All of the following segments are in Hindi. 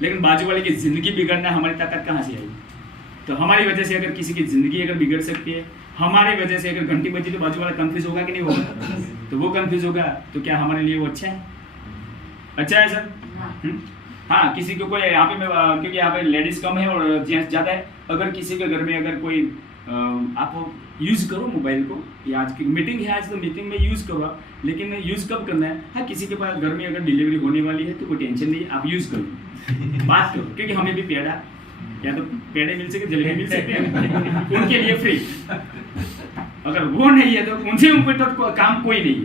लेकिन बाजू वाले की जिंदगी बिगड़ना हमारी ताकत कहाँ से आई? तो हमारी वजह से अगर किसी की जिंदगी अगर बिगड़ सकती है, हमारी वजह से अगर घंटी बजी तो बाजू वाला कंफ्यूज होगा कि नहीं होगा? तो वो कंफ्यूज होगा तो क्या हमारे लिए वो अच्छा है? अच्छा है सर? हाँ, किसी को कोई यहाँ पे क्योंकि यहाँ पे लेडीज कम है और जेंट्स ज़्यादा है। अगर किसी के घर में अगर कोई आप यूज़ करो मोबाइल को, या आज की मीटिंग है, आज तो मीटिंग में यूज़ करो आप, लेकिन यूज़ कब करना है? हाँ, किसी के पास घर में अगर डिलीवरी होने वाली है तो कोई टेंशन नहीं है, आप यूज़ करो, बात करो, क्योंकि हमें भी पेड़ा या तो पेड़े मिल सके, जलेबी मिल सकते हैं उनके लिए फ्री। अगर वो नहीं है तो उनसे ऊपर तो काम कोई नहीं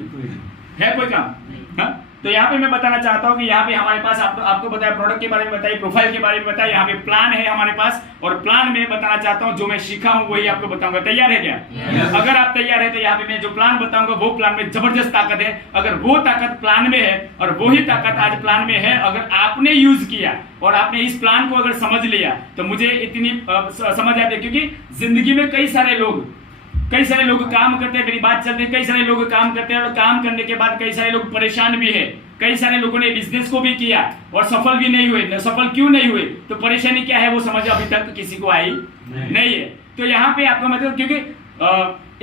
है कोई काम? हाँ, तो यहाँ पे मैं बताना चाहता हूँ कि यहाँ पे हमारे पास आपको बताया, प्रोडक्ट के बारे में बताइए, प्रोफाइल के बारे में बताइए, यहाँ पे प्लान है हमारे पास, और प्लान में बताना चाहता हूँ जो मैं सीखा हूँ वही आपको बताऊंगा। तैयार है क्या? yes. अगर आप तैयार है तो यहाँ पे मैं जो प्लान बताऊंगा वो प्लान में जबरदस्त ताकत है। अगर वो ताकत प्लान में है और वही ताकत आज प्लान में है, अगर आपने यूज किया और आपने इस प्लान को अगर समझ लिया तो मुझे इतनी समझ आती है, क्योंकि जिंदगी में कई सारे लोग काम करते हैं, मेरी बात चलती है, कई सारे लोग काम करते हैं और काम करने के बाद कई सारे लोग परेशान भी है। कई सारे लोगों ने बिजनेस को भी किया और सफल भी नहीं हुए। सफल क्यों नहीं हुए? तो परेशानी क्या है वो समझ अभी तक किसी को आई नहीं है। तो यहाँ पे आपको मतलब, क्योंकि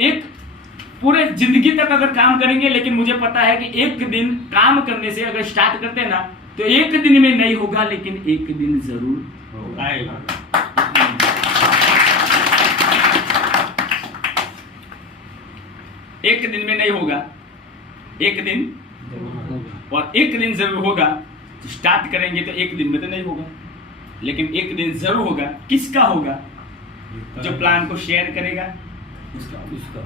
एक पूरे जिंदगी तक अगर काम करेंगे, लेकिन मुझे पता है कि एक दिन काम करने से अगर स्टार्ट करते हैं ना, तो एक दिन में नहीं होगा, लेकिन एक दिन जरूर आएगा। एक दिन में नहीं होगा, एक दिन और एक दिन जरूर होगा। स्टार्ट करेंगे तो एक दिन में तो नहीं होगा, लेकिन एक दिन जरूर होगा। किसका होगा? जो प्लान को शेयर करेगा उसका।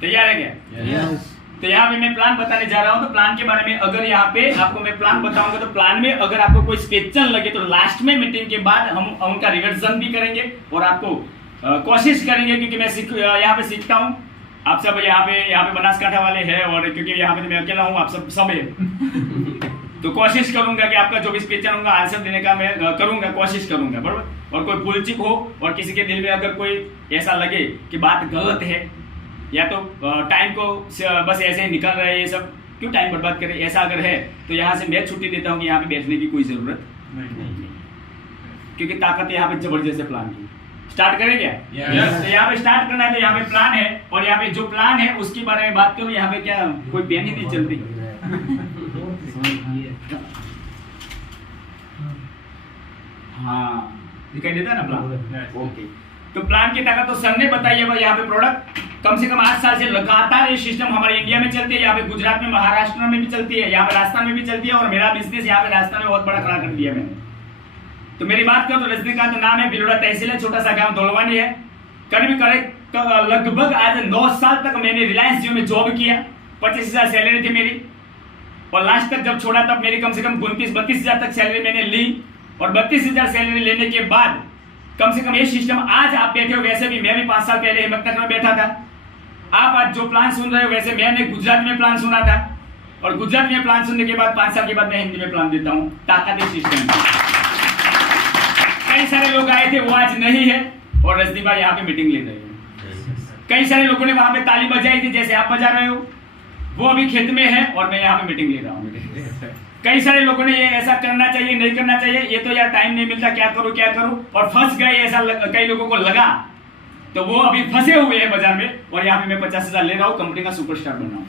तैयार है क्या? yes. तो यहाँ पे मैं प्लान बताने जा रहा हूँ। तो प्लान के बारे में अगर यहाँ पे आपको मैं प्लान बताऊंगा, तो प्लान में अगर आपको कोई क्वेश्चन लगे तो लास्ट में मीटिंग के बाद हम उनका रिविजन भी करेंगे और आपको कोशिश करेंगे, क्योंकि मैं यहाँ पे सीखता हूँ। आप सब यहाँ पे बनासकांठा वाले हैं, और क्योंकि यहाँ पे तो मैं अकेला हूँ, आप सब है तो कोशिश करूंगा कि आपका जो भी क्वेश्चन होगा आंसर देने का मैं करूंगा, कोशिश करूंगा, बराबर। और कोई भूल चूक हो और किसी के दिल में अगर कोई ऐसा लगे कि बात गलत है, या तो टाइम को बस ऐसे ही निकल रहे हैं, ये सब क्यों टाइम बर्बाद करें, ऐसा अगर है तो यहाँ से मैं छुट्टी देता हूँ कि यहाँ पे बैठने की कोई जरूरत नहीं, क्योंकि ताकत यहाँ पे जबरदस्त है प्लान की। स्टार्ट करें क्या? yes. तो यहाँ पे स्टार्ट करना है, तो यहाँ पे प्लान है, और यहाँ पे जो प्लान है उसके बारे में बात करूँ। यहाँ पे क्या कोई पेन ही नहीं चलती हाँ, दिखाई देता है ना प्लान? ओके। तो प्लान की ताकत तो सर ने बताई है। यहाँ पे प्रोडक्ट कम से कम 8 साल से लगातार ये सिस्टम हमारे इंडिया में चलती है। यहाँ पे गुजरात में, महाराष्ट्र में भी चलती है, यहाँ पे राजस्थान में भी चलती है, और मेरा बिजनेस यहाँ पे राजस्थान में बहुत बड़ा खड़ा कर दिया मैंने। तो मेरी बात करो तो रजनीकांत नाम है, बिलोड़ा तहसील है, छोटा सा गांव धोलवानी है। करीब लगभग आज 9 साल तक मैंने रिलायंस जियो में जॉब किया। 25,000 सैलरी थी मेरी, और लास्ट तक जब छोड़ा तब मेरी कम से कम 29-32,000 तक सैलरी मैंने ली। और 32,000 सैलरी लेने के बाद कम से कम ये सिस्टम आज आप बैठे हो, वैसे भी मैं भी 5 साल पहले हिम्मतनगर में बैठा था। आप आज जो प्लान सुन रहे हो, वैसे मैंने गुजरात में प्लान सुना था, और गुजरात में प्लान सुनने के बाद 5 साल के बाद मैं हिंदी में प्लान देता हूँ। ताकत है सिस्टम की। कई सारे लोग आए थे, वो आज नहीं है, और रजनी भाई यहाँ पे मीटिंग ले रहे हैं। कई सारे लोगों ने वहां पे ताली बजाई थी जैसे आप बजा रहे हो, वो अभी खेत में है और मैं यहाँ पे मीटिंग ले रहा हूँ। कई सारे लोगों ने ये ऐसा करना चाहिए, नहीं करना चाहिए, ये तो यार टाइम नहीं मिलता, क्या करूं, और फंस गए, ऐसा कई लोगों को लगा, तो वो अभी फंसे हुए हैं बाजार में। और यहाँ पे मैं 50,000 ले रहा हूँ, कंपनी का सुपरस्टार बन रहा हूँ।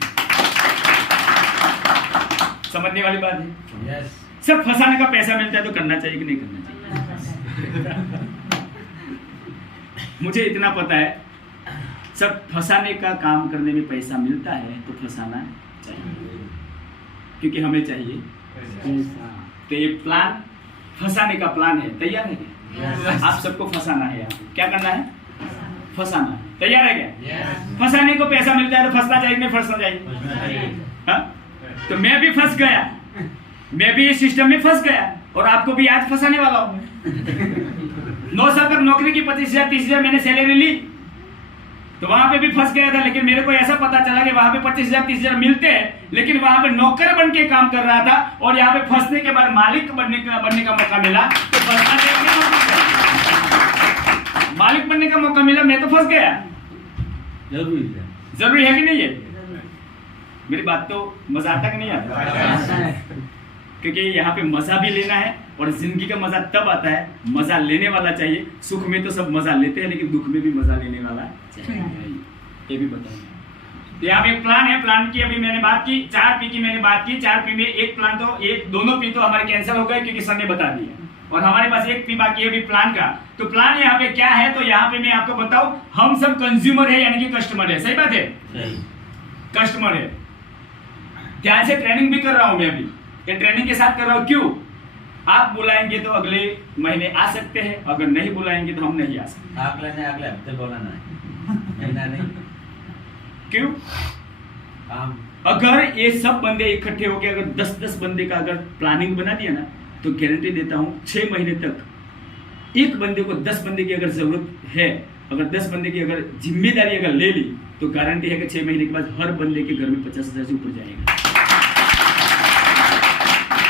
समझने वाली बात है। yes. सब फंसाने का पैसा मिलता है तो करना चाहिए कि नहीं करना चाहिए? मुझे इतना पता है, सब फंसाने का काम करने में पैसा मिलता है तो फंसाना चाहिए, क्योंकि हमें चाहिए। तो ये प्लान फंसाने का प्लान है। तैयार है क्या? आप सबको फंसाना है। यहाँ क्या करना है? फंसाना है। तैयार है क्या? फंसाने को पैसा मिलता है तो फंसना चाहिए, नहीं फंसना चाहिए? हाँ? तो मैं भी फंस गया, मैं भी इस सिस्टम में फंस गया, और आपको भी आज फंसाने वाला हूं। 9 साल तक नौकरी की 25,000 30,000 मैंने सैलरी ली, तो वहां पे भी फंस गया था। लेकिन मेरे को ऐसा पता चला कि वहां पे 25,000 30,000 मिलते हैं, लेकिन वहां पे नौकर बन के काम कर रहा था, और यहाँ पे फंसने के बाद मालिक बनने का मौका मिला, तो फंसना चाहिए। मालिक बनने का मौका मिला, मैं तो फंस गया। जरूरी है कि नहीं है? मेरी बात तो मजा आता कि नहीं आता? क्योंकि यहाँ पे मजा भी लेना है और जिंदगी का मजा तब आता है, मजा लेने वाला चाहिए। सुख में तो सब मजा लेते हैं, लेकिन दुख में भी मजा लेने वाला चाहिए, ये भी बताइए। तो यहाँ पे एक प्लान है, प्लान की अभी मैंने बात की, 4 पी की मैंने बात की। 4 पी में एक प्लान तो दोनों पी तो हमारे कैंसिल हो गए क्योंकि सर ने बता दिया, और हमारे पास एक पी बाकी है अभी प्लान का। तो प्लान यहाँ पे क्या है, तो यहाँ पे मैं आपको बताऊं, हम सब कंज्यूमर है यानी कि कस्टमर है, सही बात है, कस्टमर है। ध्यान से ट्रेनिंग भी कर रहा हूं मैं अभी, ये ट्रेनिंग के साथ कर रहा हूं। क्यों? आप बुलाएंगे तो अगले महीने आ सकते हैं, अगर नहीं बुलाएंगे तो हम नहीं आ सकते। अगले हफ्ते बोलाना है, महीना नहीं। क्यों? अगर ये सब बंदे इकट्ठे होके अगर 10-10 बंदे का अगर प्लानिंग बना दिया ना, तो गारंटी देता हूं 6 महीने तक एक बंदे को 10 बंदे की अगर जरूरत है, अगर 10 बंदे की अगर जिम्मेदारी अगर ले ली, तो गारंटी है कि 6 महीने के बाद हर बंदे के घर में 50,000 से ऊपर जाएगा।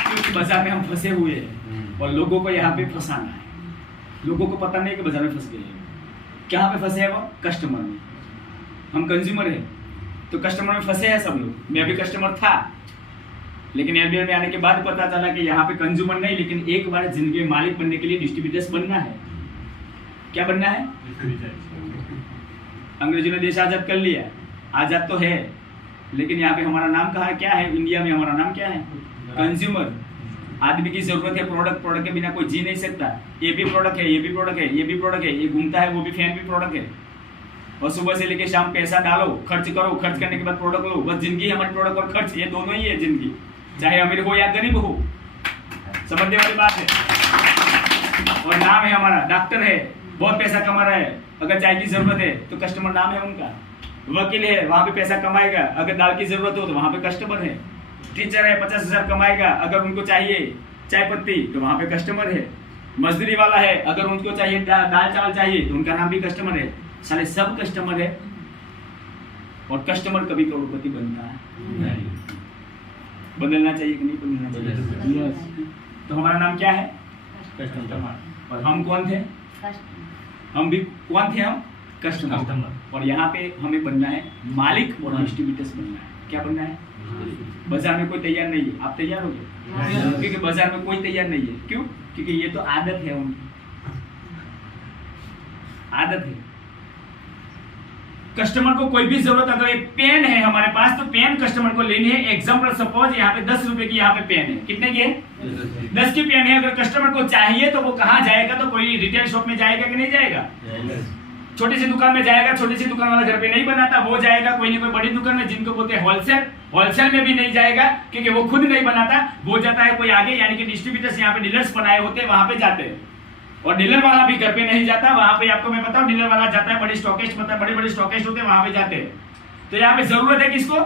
क्योंकि बाजार में हम फंसे हुए हैं और लोगों को यहाँ पे फंसाना है। लोगों को पता नहीं कि बाजार में फंस गए हैं। क्या पे फंसे हैं वो? कस्टमर में। हम कंज्यूमर हैं तो कस्टमर में फंसे हैं सब लोग। मैं भी कस्टमर था, लेकिन एलबीआर में आने के बाद पता चला कि यहाँ पे कंज्यूमर नहीं, लेकिन एक बार जिंदगी में मालिक बनने के लिए डिस्ट्रीब्यूटर्स बनना है। क्या बनना है? अंग्रेजों ने देश आजाद कर लिया, आजाद तो है, लेकिन यहाँ पे हमारा नाम कहाँ है? क्या है? इंडिया में हमारा नाम क्या है? कंज्यूमर। आदमी की जरूरत है प्रोडक्ट, प्रोडक्ट के बिना कोई जी नहीं सकता। ये भी प्रोडक्ट है, ये भी प्रोडक्ट है, ये भी प्रोडक्ट है, ये घूमता है, वो भी फैन भी प्रोडक्ट है। और सुबह से लेके शाम पैसा डालो, खर्च करो, खर्च करने के बाद प्रोडक्ट लो। बस जिंदगी हमारी प्रोडक्ट और खर्च, ये दोनों ही है जिंदगी, चाहे अमीर हो या गरीब हो। समझने वाली बात है। और नाम है हमारा, डॉक्टर है, बहुत पैसा कमा रहा है, अगर चाय की जरूरत है तो कस्टमर नाम है उनका। वकील है, वहां पे पैसा कमाएगा, अगर दाल की जरूरत हो तो वहां पे कस्टमर है। टीचर है, 50,000 कमाएगा, अगर उनको चाहिए चाय पत्ती तो वहां पे कस्टमर है। मजदूरी वाला है, अगर उनको चाहिए दाल चावल चाहिए तो उनका नाम भी कस्टमर है। सारे सब कस्टमर है, और कस्टमर कभी करोड़पति बनता है? बदलना चाहिए कि नहीं बदलना चाहिए? तो हमारा नाम क्या है? कस्टमर। और हम कौन थे? हम भी कौन थे? हम कस्टमर। और यहाँ पे हमें बनना है मालिक और डिस्ट्रीब्यूटर्स बनना है। क्या बनना है? बाजार में कोई तैयार नहीं है, आप तैयार हो गए? क्योंकि बाजार में कोई तैयार नहीं है। क्यों? क्योंकि ये तो आदत है उनकी, आदत है। कस्टमर को कोई भी जरूरत, अगर एक पेन है हमारे पास तो पेन कस्टमर को लेनी है। एग्जाम्पल सपोज यहाँ पे 10 रुपए की यहाँ पे पेन है, कितने की है? 10 की पेन है। अगर कस्टमर को चाहिए तो वो कहाँ जाएगा? तो कोई रिटेल शॉप में जाएगा कि नहीं जाएगा? छोटी सी दुकान में जाएगा। छोटी सी दुकान वाला घर पे नहीं बनाता, वो जाएगा कोई नहीं कोई बड़ी दुकान में, जिनको बोलते हैं होलसेल। होलसेल में भी नहीं जाएगा क्योंकि वो खुद नहीं बनाता, वो जाता है कोई आगे, यानी कि डिस्ट्रीब्यूटर्स यहाँ पे डीलर्स बनाए होते हैं, वहां पे जाते हैं। और डीलर वाला भी घर पे नहीं जाता, वहां पे आपको मैं बताऊं, डीलर वाला जाता है बड़ी स्टॉकिस्ट, मतलब बड़े बड़े स्टॉकिस्ट होते हैं, वहां पे जाते हैं। तो यहाँ पे जरूरत है किसको?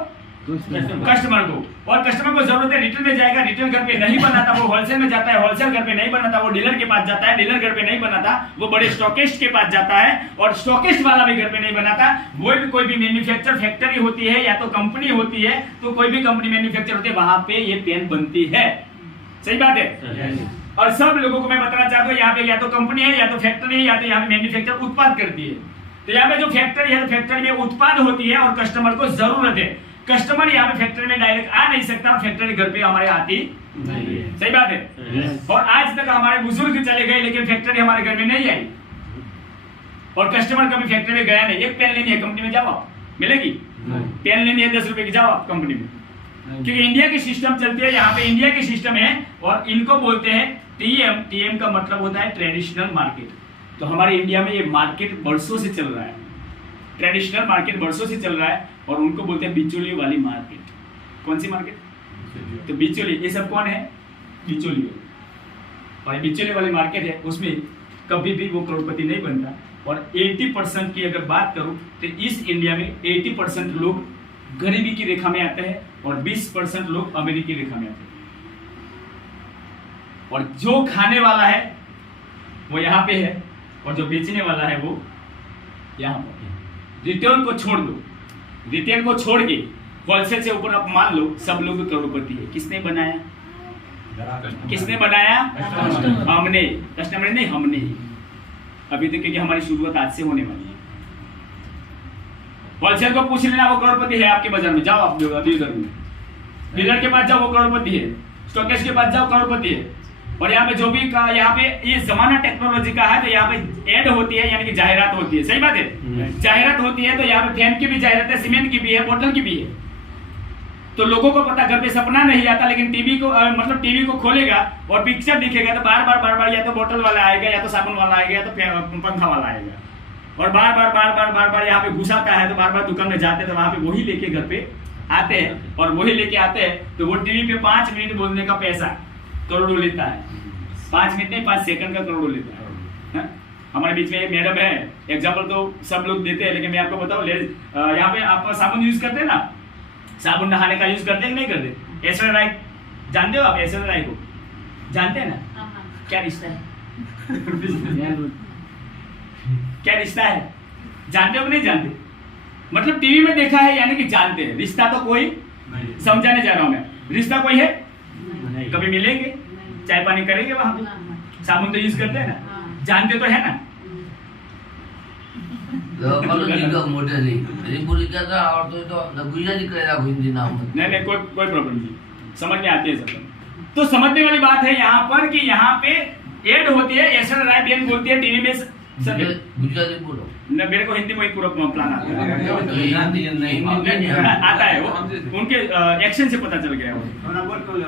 कस्टमर को। और कस्टमर को जरूरत है, रिटेल में जाएगा, रिटेल घर पे नहीं बनाता, वो होलसेल में जाता है, होलसेल घर पे नहीं बनाता, वो डीलर के पास जाता है, डीलर घर पे नहीं बनाता, वो बड़े स्टॉकिस्ट के पास जाता है, और स्टॉकिस्ट वाला भी घर पे नहीं बनाता। वो भी कोई भी मैन्युफैक्चर फैक्ट्री होती है या तो कंपनी होती है, तो कोई भी कंपनी मैन्युफैक्चर होती है, वहां पे ये पेन बनती है। सही बात है। और सब लोगों को मैं बताना चाहता हूँ, यहाँ पे या तो कंपनी है या तो फैक्ट्री है, या तो यहाँ पे मैन्युफैक्चर उत्पाद करती है। तो यहाँ पे जो फैक्ट्री है, फैक्ट्री में उत्पाद होती है और कस्टमर को जरूरत है। कस्टमर यहाँ पे फैक्ट्री में डायरेक्ट आ नहीं सकता, फैक्ट्री घर पे हमारे आती नहीं है। सही बात है। और आज तक हमारे बुजुर्ग चले गए, लेकिन फैक्ट्री हमारे घर में नहीं आई, और कस्टमर कभी फैक्ट्री में गया नहीं। एक पेन लेनी है कंपनी में, जाओ आप, मिलेगी? पेन लेनी है 10 रुपए की, जाओ आप कंपनी में, क्योंकि इंडिया की सिस्टम चलती है, यहाँ पे इंडिया की सिस्टम है। और इनको बोलते हैं टीएम। टीएम का मतलब होता है ट्रेडिशनल मार्केट। तो हमारे इंडिया में ये मार्केट वर्षों से चल रहा है, ट्रेडिशनल मार्केट वर्षों से चल रहा है, और उनको बोलते हैं बिचौलियों वाली मार्केट। कौन सी मार्केट? तो बिचौली, ये सब कौन है? बिचौलियों। और ये बिचौलियों वाली मार्केट है, उसमें कभी भी वो करोड़पति नहीं बनता। और 80% की अगर बात करूं तो इस इंडिया में 80% लोग गरीबी की रेखा में आते हैं, और 20% लोग अमीरी की रेखा में आते हैं। और जो खाने वाला है वो यहाँ पे है, और जो बेचने वाला है वो यहाँ पर। रिटेल को छोड़ दो, रिटेल को छोड़ के होलसेल से ऊपर आप मान लो सब लोग करोड़पति है। किसने बनाया? किसने बनाया? हमने। कस्टमर नहीं, हमने ही। अभी तक क्योंकि हमारी शुरुआत आज से होने वाली है। होलसेल को पूछ लेना, वो करोड़पति है आपके बाजार में, जाओ आप अभी उधर में, डीलर के पास जाओ, वो करोड़पति है। स्टॉकिस्ट के पास जाओ, करोड़पति है। और यहाँ पे जो भी यहाँ पे ये जमाना टेक्नोलॉजी का है, तो यहाँ पे ऐड होती है, यानी कि जाहिरात होती है। सही बात है, जाहिरात होती है। तो यहाँ पे फैन की भी जाहिरात है, सीमेंट की भी है, बोतल की भी है। तो लोगों को पता, घर पे सपना नहीं आता, लेकिन टीवी को मतलब टीवी को खोलेगा और पिक्चर दिखेगा तो बार बार या तो बोतल वाला आएगा, या तो साबुन वाला आएगा, या तो पंखा वाला आएगा, और बार बार यहाँ पे घुसाता है। तो बार बार दुकान में जाते हैं तो वहां पे वही लेके घर पे आते हैं, और वही लेके आते हैं। तो वो टीवी पे 5 मिनट बोलने का पैसा करोड़ों लेता है। 5 मिनट नहीं, 5 सेकंड का करोड़ों लेता है। हमारे बीच में एक मैडम है, एग्जाम्पल तो सब लोग देते हैं, लेकिन मैं आपको बताऊं, यहाँ पे आप साबुन यूज करते हैं ना, साबुन नहाने का यूज करते हैं कि नहीं करते? एस्टर राय जानते हो आप? एस्टर राय को जानते हैं ना? क्या रिश्ता है? क्या रिश्ता है? जानते हो कि नहीं जानते? मतलब टीवी में देखा है, यानी कि जानते हैं। रिश्ता तो कोई समझाने जा रहा हूं मैं। रिश्ता कोई है? कभी मिलेंगे, चाय पानी करेंगे वहां पे, साबुन तो यूज करते हैं ना, जानते तो है ना? मोटे नहीं बोली क्या था, और तो गुजराती करेगा हिंदी नाम। नहीं कोई प्रॉब्लम नहीं, समझ में आती है सब। तो समझने वाली बात है यहाँ पर कि यहाँ पे ऐड होती है, एस्टर राय बहन बोलती है टीवी में। गुजराती बोलो न, मेरे को हिंदी में ही पूरा प्लान आता है, आता है वो उनके एक्शन से पता चल गया, वो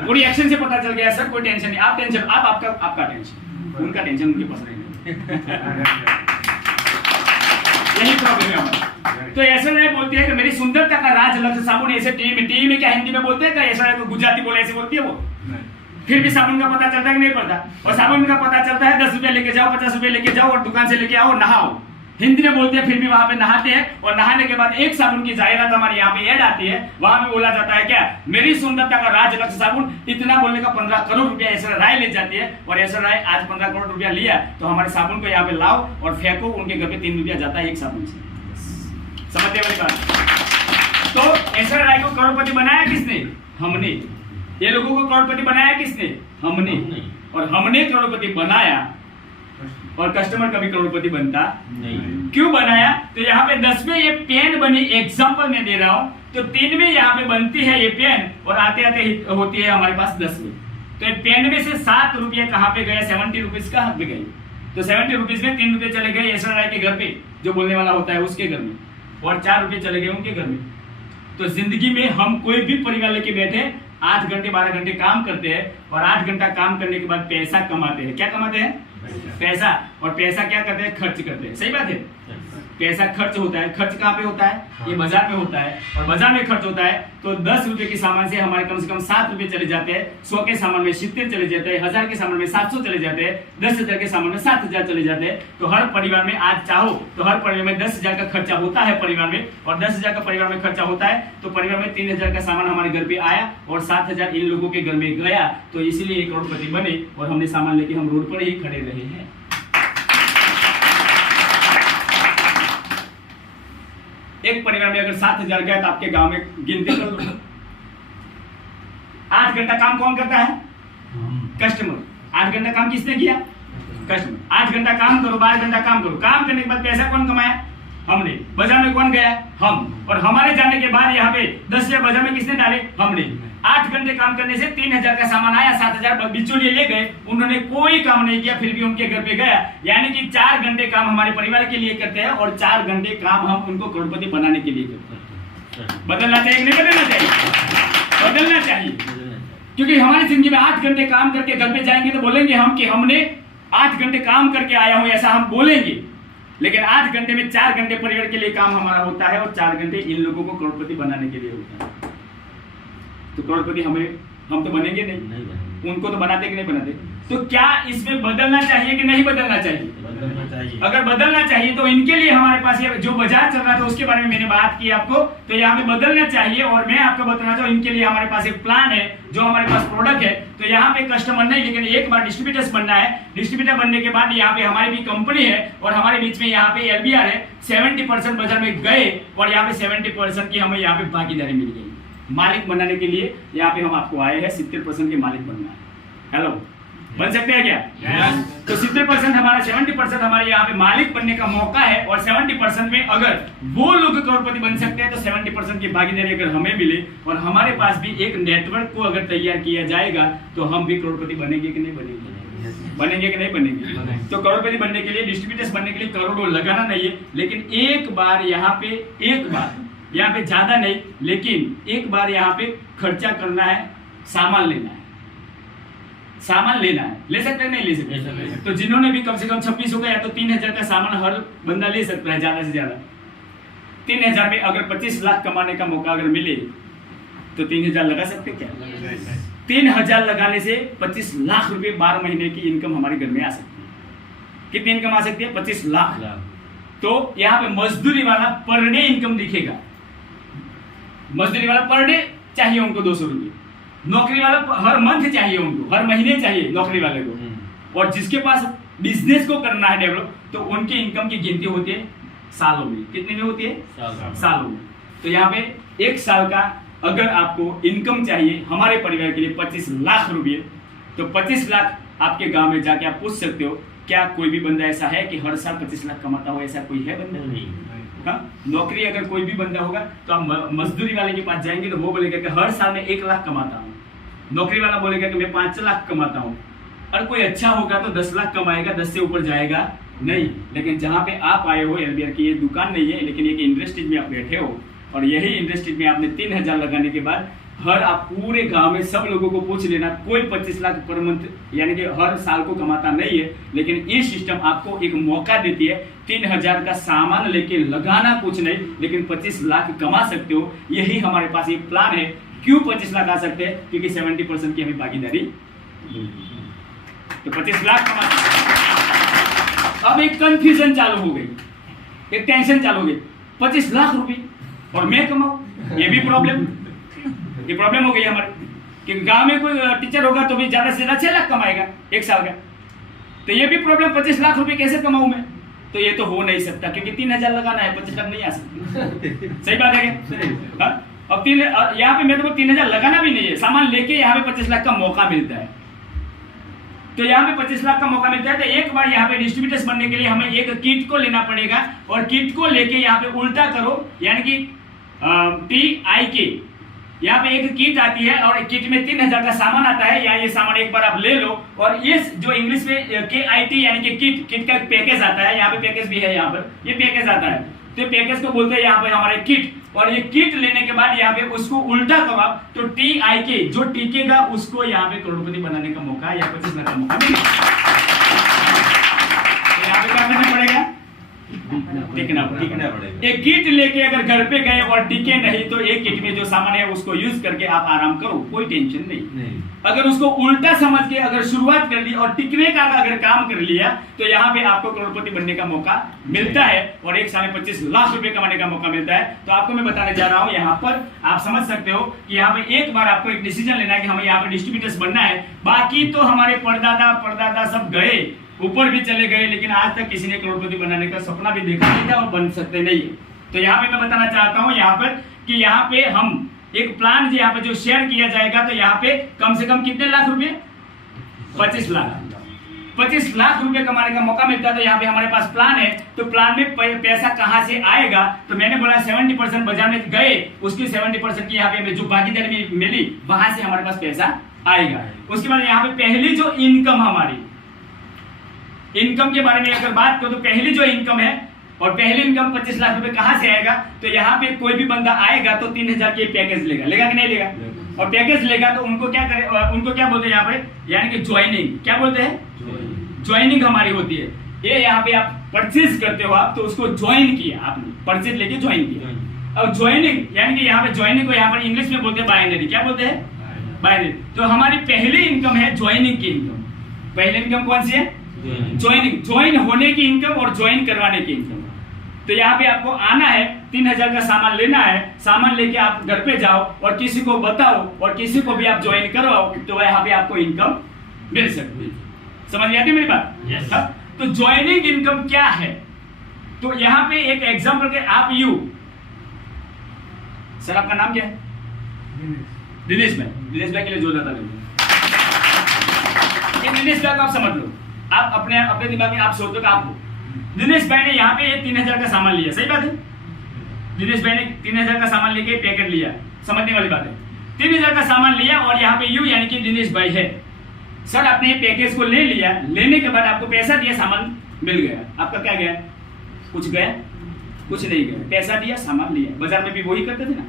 पूरी एक्शन से पता चल गया। सर कोई टेंशन नहीं, आप टेंशन, आप आपका टेंशन, उनका टेंशन उनके पास नहीं। यही प्रॉब्लम है हमारा। तो ऐसा नहीं बोलती है कि मेरी सुंदरता का राज लक्ष्य साबुन, ऐसे टीवी में क्या हिंदी में बोलते हैं क्या? ऐसा है गुजराती बोले ऐसे बोलती है वो। फिर भी साबुन का पता चलता है कि नहीं पड़ता? और साबुन का पता चलता है 10 रुपया लेके जाओ, 50 रुपया लेके जाओ, और दुकान से लेके आओ, नहाओ। हिंदी में बोलते हैं, फिर भी वहां पे नहाते हैं, और नहाने के बाद एक साबुन की जाहिरात हमारे यहाँ पे ऐड आती है। वहां पे बोला जाता है क्या? मेरी सुंदरता का राज लक्ष्य साबुन, इतना बोलने का 15 करोड़ रुपया ऐसा राय ले जाती है। और ऐसा राय आज 15 करोड़ रुपया लिया, तो हमारे साबुन को यहाँ पे लाओ और फेंको, उनके घर पे 3 रुपया जाता है एक साबुन से। समझते वाली बात? तो ऐसा राय को करोड़पति बनाया किसने? हमने। ये लोगों को करोड़पति बनाया किसने? हमने। और हमने करोड़पति बनाया, और कस्टमर कभी करोड़पति बनता नहीं। क्यों बनाया? तो यहाँ पे 10 में ये पेन बनी, एग्जांपल मैं दे रहा हूँ। तो 3 में यहाँ पे बनती है ये पेन, और आते आते होती है हमारे पास 10 में। तो ये पेन में से 7 रुपये कहाँ पे गए? 70 रुपीज कहाँ पे गए? तो 70 रुपीज में 3 रुपये चले गए ऐश्वर्या राय के घर पे, जो बोलने वाला होता है उसके घर में, और 4 रुपये चले गए उनके घर में। तो जिंदगी में हम कोई भी परिवार लेके बैठे 8 घंटे 12 घंटे काम करते हैं, और 8 घंटा काम करने के बाद पैसा कमाते हैं। क्या कमाते हैं? पैसा। और पैसा क्या करते हैं? खर्च करते हैं। सही बात है, पैसा खर्च होता है। खर्च कहाँ पे होता है? ये बाजार में होता है, और बाजार में खर्च होता है। तो 10 रुपए के सामान से हमारे कम से कम 7 रुपए चले जाते हैं। 100 के सामान में 70 चले जाते हैं, 1000 के सामान में 700 चले जाते हैं, 10,000 के सामान में 7,000 चले जाते हैं। तो हर परिवार में आज चाहो तो हर परिवार में 10,000 का खर्चा होता है परिवार में, और 10,000 का परिवार में खर्चा होता है। तो परिवार में 3,000 का सामान हमारे घर पे आया, और 7,000 इन लोगों के घर में गया। तो इसीलिए करोड़पति बने, और हमने सामान लेके हम रोड पर ही खड़े रहे हैं। एक परिवार में अगर 7,000 गया, तो आपके गांव में गिनती कर लो। 8 घंटा काम कौन करता है? कस्टमर। 8 घंटा काम किसने किया? कस्टमर। 8 घंटा काम करो, 12 घंटा काम करो। काम करने के बाद पैसा कौन कमाया? हमने। बाजार में कौन गया? हम। और हमारे जाने के बाद यहाँ पे 10,000 बाजार में किसने डाले? हमने। 8 घंटे काम करने से 3,000 का सामान आया, 7,000 बिचौलिए ले गए, उन्होंने कोई काम नहीं किया, फिर भी उनके घर पे गया। यानी कि 4 घंटे काम हमारे परिवार के लिए करते हैं, और 4 घंटे काम हम उनको करोड़पति बनाने के लिए करते हैं। बदलना चाहिए कि नहीं बदलना चाहिए? बदलना चाहिए, क्योंकि हमारी जिंदगी में 8 घंटे काम करके घर पे जाएंगे तो बोलेंगे हम कि हमने 8 घंटे काम करके आया हूं, ऐसा हम बोलेंगे। लेकिन 8 घंटे में 4 घंटे परिवार के लिए काम हमारा होता है, और 4 घंटे इन लोगों को करोड़पति बनाने के लिए होता है। तो करोड़पति हम तो बनेंगे नहीं, उनको तो बनाते कि नहीं बनाते? तो क्या इसमें बदलना चाहिए कि नहीं बदलना चाहिए? बदलना चाहिए। अगर बदलना चाहिए तो इनके लिए हमारे पास ये जो बाजार चल रहा था उसके बारे में मैंने बात की आपको, तो यहाँ पे बदलना चाहिए। और मैं आपको बताना चाहूँ, इनके लिए हमारे पास एक प्लान है, जो हमारे पास प्रोडक्ट है। तो यहाँ पे कस्टमर नहीं, लेकिन एक बार डिस्ट्रीब्यूटर्स बनना है। डिस्ट्रीब्यूटर बनने के बाद यहाँ पे हमारी भी कंपनी है, और हमारे बीच में यहाँ पे LBR है। 70% बाजार में गए, और यहाँ पे 70% की हमें यहाँ पे भागीदारी मिल गई। मालिक बनाने के लिए यहाँ पे हम आपको आए हैं, 70% के मालिक बनना है। हेलो, बन सकते हैं क्या? तो 70% हमारा, 70% हमारे यहाँ पे मालिक बनने का मौका है। और 70% में अगर वो लोग करोड़पति बन सकते हैं, तो 70% की भागीदारी अगर हमें मिले, और हमारे पास भी एक नेटवर्क को अगर तैयार किया जाएगा, तो हम भी करोड़पति बनेंगे कि नहीं बनेंगे? बनेंगे कि नहीं बनेंगे? तो करोड़पति बनने के लिए, डिस्ट्रीब्यूटर्स बनने के लिए करोड़ों लगाना नहीं है, लेकिन एक बार यहाँ पे ज्यादा नहीं, लेकिन एक बार यहाँ पे खर्चा करना है, सामान लेना है, ले सकते हैं नहीं ले सकते? तो जिन्होंने भी कम से कम 26 होगा या तो 3000 का सामान हर बंदा ले सकता है, ज्यादा से ज्यादा 3000 में अगर 25 लाख कमाने का मौका अगर मिले तो 3000 लगा सकते क्या? 3000 लगाने से 25 लाख रुपए 12 महीने की इनकम हमारे घर में आ सकती है। कितनी इनकम आ सकती है? 25 लाख। तो यहाँ पे मजदूरी वाला पर डे इनकम दिखेगा, मजदूरी वाला पर डे चाहिए उनको 200 रुपये, नौकरी वाला हर मंथ चाहिए उनको, हर महीने चाहिए नौकरी वाले को, और जिसके पास बिजनेस को करना है डेवलप, तो उनकी इनकम की गिनती होती है सालों में। कितने में होती है? सालों में। तो यहाँ पे एक साल का अगर आपको इनकम चाहिए हमारे परिवार के लिए 25 लाख रुपए, तो 25 लाख आपके गांव में जाके आप पूछ सकते हो, क्या कोई भी बंदा ऐसा है कि हर साल 25 लाख कमाता हो? ऐसा कोई है बंदा? नहीं। हाँ, नौकरी अगर कोई भी बंदा होगा तो आप मजदूरी वाले के पास जाएंगे तो वो बोलेगा कि हर साल में 1 लाख कमाता हूँ, नौकरी वाला बोलेगा कि मैं 5 लाख कमाता हूँ, और कोई अच्छा होगा तो 10 लाख कमाएगा, 10 से ऊपर जाएगा नहीं। लेकिन जहाँ पे आप आए हो, एलबीआर की ये दुकान नहीं है, लेकिन एक इंडस्ट्रीज में आप बैठे हो, और यही इंडस्ट्री में आपने 3000 लगाने के बाद हर आप पूरे गांव में सब लोगों को पूछ लेना, कोई 25 लाख पर मंथ यानी कि हर साल को कमाता नहीं है, लेकिन ये सिस्टम आपको एक मौका देती है 3000 का सामान लेके लगाना कुछ नहीं, लेकिन 25 लाख कमा सकते हो। यही हमारे पास एक प्लान है। क्यों 25 लाख आ सकते हैं? क्योंकि 70% की हमें भागीदारी, तो 25 लाख कमा सकते। अब एक कंफ्यूजन चालू हो गई, एक टेंशन चालू हो गई, 25 लाख रुपए और मैं कमाऊं, ये भी प्रॉब्लम, ये प्रॉब्लम हो गई हमारे कि गांव में कोई टीचर होगा तो भी ज्यादा से ज्यादा 6 लाख कमाएगा एक साल का, तो ये भी प्रॉब्लम, 25 लाख रुपए कैसे कमाऊं मैं? तो ये तो हो नहीं सकता, क्योंकि 3000 लगाना है, 25 लाख नहीं आ सकती। सही बात है क्या? अब यहाँ पे मेरे को 3000 लगाना भी नहीं है, सामान लेके यहाँ पे 25 लाख का मौका मिलता है। तो यहाँ पे 25 लाख का मौका मिलता है, तो एक बार यहाँ पे डिस्ट्रीब्यूटर्स बनने के लिए हमें एक किट को लेना पड़ेगा, और किट को लेके यहाँ पे उल्टा करो, यानी कि TIK, यहाँ पे एक किट आती है और किट में 3000 का सामान आता है, या ये सामान एक बार आप ले लो, और ये जो इंग्लिश में KIT यानी कि किट का पैकेज आता है, यहाँ पे पैकेज भी है, यहाँ पर ये पैकेज आता है, तो पैकेज को बोलते हैं यहाँ पे हमारे किट। और ये किट लेने के बाद यहाँ पे उसको उल्टा करो आप, तो TIK जो टिकेगा उसको यहाँ पे करोड़पति बनाने का मौका या 25 लाख का मौका मिलेगा। तो यहाँ पे क्या करना पड़ेगा? टिकना पड़ेगा। एक किट लेके अगर घर पे गए और टिके नहीं, तो एक किट में जो सामान है उसको यूज करके आप आराम करो, कोई टेंशन नहीं। अगर उसको उल्टा समझ के अगर शुरुआत कर ली और टिकने का अगर काम कर लिया, तो यहाँ पे आपको करोड़पति बनने का मौका मिलता है, और एक साल में 25 लाख रुपए कमाने का मौका मिलता है। तो आपको मैं बताने जा रहा हूँ, यहाँ पर आप समझ सकते हो कि यहाँ पे एक बार आपको एक डिसीजन लेना है कि हमें यहाँ पे डिस्ट्रीब्यूटर्स बनना है। बाकी तो हमारे परदादा सब गए, ऊपर भी चले गए, लेकिन आज तक किसी ने करोड़पति बनाने का सपना भी देखा नहीं था और बन सकते नहीं है। तो यहाँ पे मैं बताना चाहता हूँ यहाँ पर कि यहाँ पे हम एक प्लान जो यहाँ पे जो शेयर किया जाएगा, तो यहाँ पे कम से कम कितने लाख रुपए? 25 लाख रुपए कमाने का मौका मिलता है। तो यहाँ पे हमारे पास प्लान है, तो प्लान में पैसा कहाँ से आएगा? तो मैंने बोला 70% बाजार में गए, उसकी 70% की यहाँ पे जो भागीदारी मिली, वहां से हमारे पास पैसा आएगा। उसके बाद यहाँ पे पहली जो इनकम, हमारी इनकम के बारे में अगर बात करो, तो पहली जो इनकम है, और पहली इनकम 25 लाख रुपए कहां से आएगा? तो यहाँ पे कोई भी बंदा आएगा तो 3000 के पैकेज लेगा कि नहीं लेगा? और पैकेज लेगा तो उनको क्या करे, उनको क्या बोलते हैं यहाँ पे, यानी कि ज्वाइनिंग। क्या बोलते हैं? ज्वाइनिंग हमारी होती है। ये यहाँ पे आप परचेज करते हो आप, तो उसको ज्वाइन किया आपने, परचेज लेके ज्वाइन किया। अब ज्वाइनिंग यानी कि यहाँ पे ज्वाइनिंग को यहाँ पर इंग्लिश में बोलते हैं बाइनरी। क्या बोलते हैं? बाइनरी। तो हमारी पहली इनकम है ज्वाइनिंग की इनकम। पहली इनकम कौन सी है? ज्वाइनिंग, ज्वाइन होने की इनकम और ज्वाइन करवाने की इनकम। तो यहाँ पे आपको आना है, 3000 का सामान लेना है, सामान लेके आप घर पे जाओ और किसी को बताओ और किसी को भी आप ज्वाइन करवाओ, तो यहाँ पे आपको इनकम मिल सकती है। समझ में आती है मेरी बात? yes. तो ज्वाइनिंग इनकम क्या है? तो यहाँ पे एक एग्जांपल के आप सर आपका नाम क्या है? दिनेश भाई। दिनेश भाई के लिए जोरदार ताली। दिनेश भाई को आप समझ लो, आप अपने दिमाग में आप सोचो कि आप दिनेश भाई ने यहाँ पे 3000 का सामान लिया। सही बात है? दिनेश भाई ने 3000 का सामान लेके पैकेट लिया, समझने वाली बात है। 3000 का सामान लिया और यहाँ पे यू यानी कि दिनेश भाई है, सर आपने ये पैकेज को ले लिया, लेने के बाद आपको पैसा दिया, सामान मिल गया, आपका क्या गया? कुछ गया? कुछ नहीं गया। पैसा दिया, सामान लिया। बाजार में भी वही करते थे ना,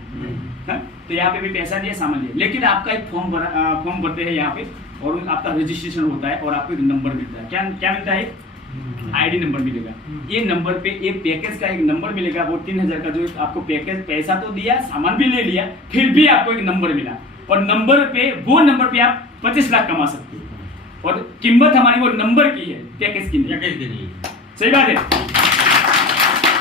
तो यहाँ पे भी पैसा दिया, सामान लिया। लेकिन आपका एक फॉर्म भरते हैं यहाँ पे, और आपका रजिस्ट्रेशन होता है, और आपको एक नंबर मिलता है। क्या क्या मिलता है? आईडी नंबर मिलेगा। ये नंबर पे एक पैकेज का एक नंबर मिलेगा, वो 3000 का जो आपको पैकेज, पैसा तो दिया, सामान भी ले लिया, फिर भी आपको एक नंबर मिला, और नंबर पे, वो नंबर पे आप 25 लाख कमा सकते हो। और कीमत हमारी वो नंबर की है, पैकेज की नहीं। सही बात है।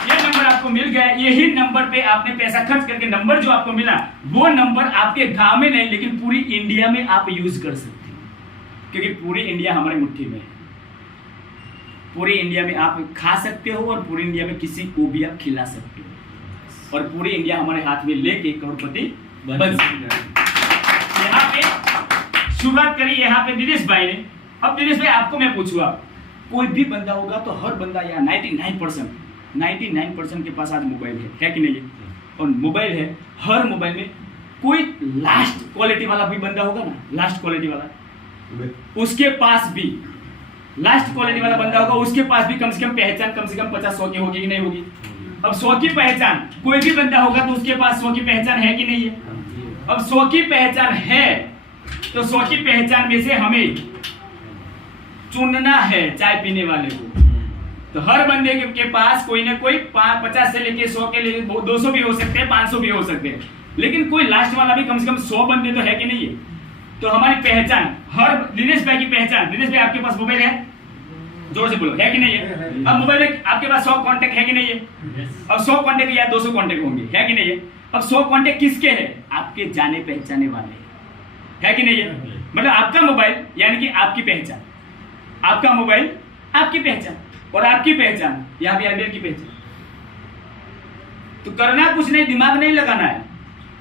ये नंबर आपको मिल गया, यही नंबर पे आपने पैसा खर्च करके नंबर जो आपको मिला, वो नंबर आपके गांव में नहीं लेकिन पूरी इंडिया में आप यूज कर सकते हो, क्योंकि पूरी इंडिया हमारी मुट्ठी में है। पूरी इंडिया में आप खा सकते हो, और पूरी इंडिया में किसी को भी आप खिला सकते हो, और पूरी इंडिया हमारे हाथ में लेके करोड़पति बन सकते हैं। यहाँ पे शुरुआत करी यहाँ पे दिनेश भाई ने। अब दिनेश भाई आपको मैं पूछूंगा, कोई भी बंदा होगा तो हर बंदा या 99% के पास आज मोबाइल है कि नहीं है? और मोबाइल है, हर मोबाइल में कोई लास्ट क्वालिटी वाला भी बंदा होगा ना, लास्ट क्वालिटी वाला, उसके पास भी लास्ट क्वालिटी वाला बंदा होगा, उसके पास भी कम से कम पहचान कम से कम 50-100 की होगी कि नहीं होगी? अब 100 की पहचान कोई भी बंदा होगा तो उसके पास 100 की पहचान है कि नहीं है? अब 100 की पहचान है तो 100 की पहचान में से हमें चुनना है चाय पीने वाले को। तो हर बंदे के पास कोई ना कोई 50 से लेके 100 के लिए 200 भी हो सकते हैं, 500 भी हो सकते हैं, लेकिन कोई लास्ट वाला भी कम से कम 100 बंदे तो है कि नहीं है? तो हमारी पहचान, हर दिनेश भाई की पहचान, दिनेश भाई आपके पास मोबाइल है? जोर से बोलो, है कि नहीं है? अब मोबाइल में आपके पास 100 कॉन्टेक्ट है कि नहीं है? अब 100 कॉन्टेक्ट या 200 कॉन्टेक्ट होंगे, है कि नहीं है? अब 100 कॉन्टेक्ट किसके हैं? आपके जाने पहचाने वाले, है कि नहीं है? मतलब आपका मोबाइल यानी कि आपकी पहचान, आपका मोबाइल आपकी पहचान, और आपकी पहचान यहाँ पे आरबीआई की पहचान। तो करना कुछ नहीं, दिमाग नहीं लगाना है।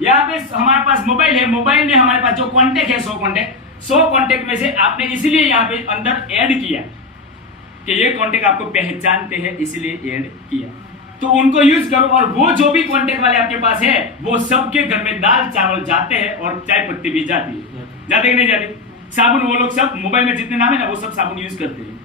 यहाँ पे हमारे पास मोबाइल है, मोबाइल में हमारे पास जो कॉन्टेक्ट है 100 कॉन्टेक्ट में से आपने इसलिए यहाँ पे अंदर ऐड किया कि ये कॉन्टेक्ट आपको पहचानते हैं, इसलिए ऐड किया, तो उनको यूज करो। और वो जो भी कॉन्टेक्ट वाले आपके पास है, वो सबके घर में दाल चावल जाते हैं, और चाय पत्ती भी जाती है, जाते कि नहीं जाते? साबुन, वो लोग सब मोबाइल में जितने नाम है ना, वो सब साबुन यूज करते हैं।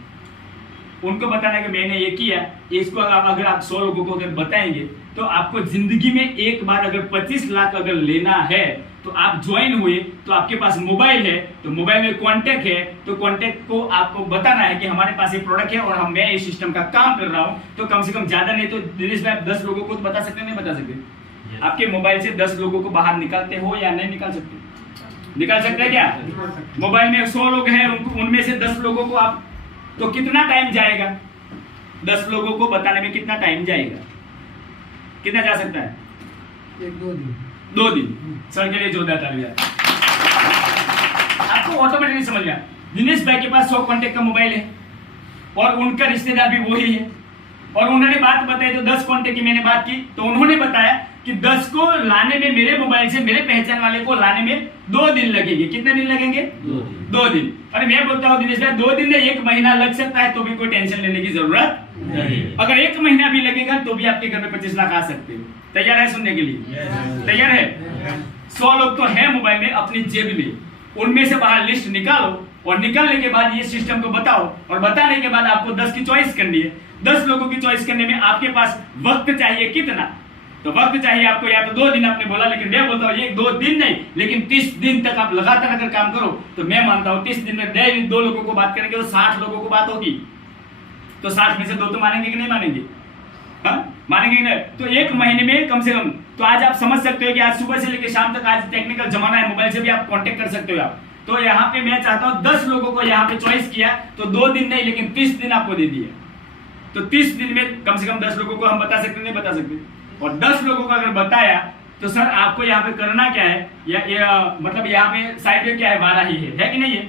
उनको बताना कि मैंने ये किया, इसको अगर आप 100 लोगों को अगर बताएंगे तो आपको जिंदगी में एक बार अगर 25 लाख अगर लेना है, तो आप ज्वाइन हुए, तो आपके पास मोबाइल है, तो मोबाइल में कांटेक्ट है, तो कांटेक्ट को आपको बताना है कि हमारे पास ये प्रोडक्ट है और मैं इस सिस्टम का काम कर रहा हूं। तो कम से कम ज्यादा नहीं तो दिनेश भाई आप 10 लोगों को बता सकते हैं, नहीं बता सकते? आपके मोबाइल से 10 लोगों को बाहर निकालते हो या नहीं निकाल सकते? निकाल सकते हैं क्या? मोबाइल में 100 लोग हैं, उनमें से 10 लोगों को आप, तो कितना टाइम जाएगा? 10 लोगों को बताने में कितना टाइम जाएगा? कितना जा सकता है? 2 दिन। सर के लिए जोरदार तालियां। आपको ऑटोमेटिकली समझ गया, दिनेश भाई के पास 100 कॉन्टेक्ट का मोबाइल है, और उनका रिश्तेदार भी वही है, और उन्होंने बात बताई, तो 10 कॉन्टेक्ट की मैंने बात की, तो उन्होंने बताया कि 10 को लाने में, मेरे मोबाइल से मेरे पहचान वाले को लाने में 2 दिन लगेंगे। कितने दिन लगेंगे? 2 दिन। अरे मैं बोलता हूँ दिनेश भाई 2 दिन में 1 महीना लग सकता है, तो भी कोई टेंशन लेने की जरूरत नहीं। अगर 1 महीना भी लगेगा तो भी आपके घर में 25 लाख आ सकते हो। तैयार है सुनने के लिए? तैयार है? 100 लोग तो है मोबाइल में, अपनी जेब में, उनमें से बाहर लिस्ट निकालो, और निकालने के बाद ये सिस्टम को बताओ, और बताने के बाद आपको 10 की चॉइस करनी है। 10 लोगों की चॉइस करने में आपके पास वक्त चाहिए कितना? तो वक्त चाहिए आपको या तो 2 दिन, आपने बोला, लेकिन मैं बोलता हूँ 1-2 दिन नहीं, लेकिन 30 दिन तक आप लगातार अगर काम करो, तो मैं मानता हूँ 30 दिन में डेली 2 लोगों को बात करेंगे तो 60 लोगों को बात होगी। तो 60 में से 2 तो मानेंगे कि नहीं मानेंगे? हाँ, मानेंगे नहीं? तो 1 महीने में कम से कम, तो आज आप समझ सकते हो कि आज सुबह से लेकर शाम तक, आज टेक्निकल जमाना है, मोबाइल से भी आप कॉन्टेक्ट कर सकते हो आप। तो यहाँ पे मैं चाहता हूँ 10 लोगों को यहाँ पे चॉइस किया, तो 2 दिन नहीं लेकिन 30 दिन आपको दे दिया। तो 30 दिन में कम से कम 10 लोगों को हम बता सकते नहीं बता सकते? और 10 लोगों को अगर बताया, तो सर आपको यहाँ पे करना क्या है, मतलब यहाँ पे साइड में क्या है, वाराही है कि नहीं है?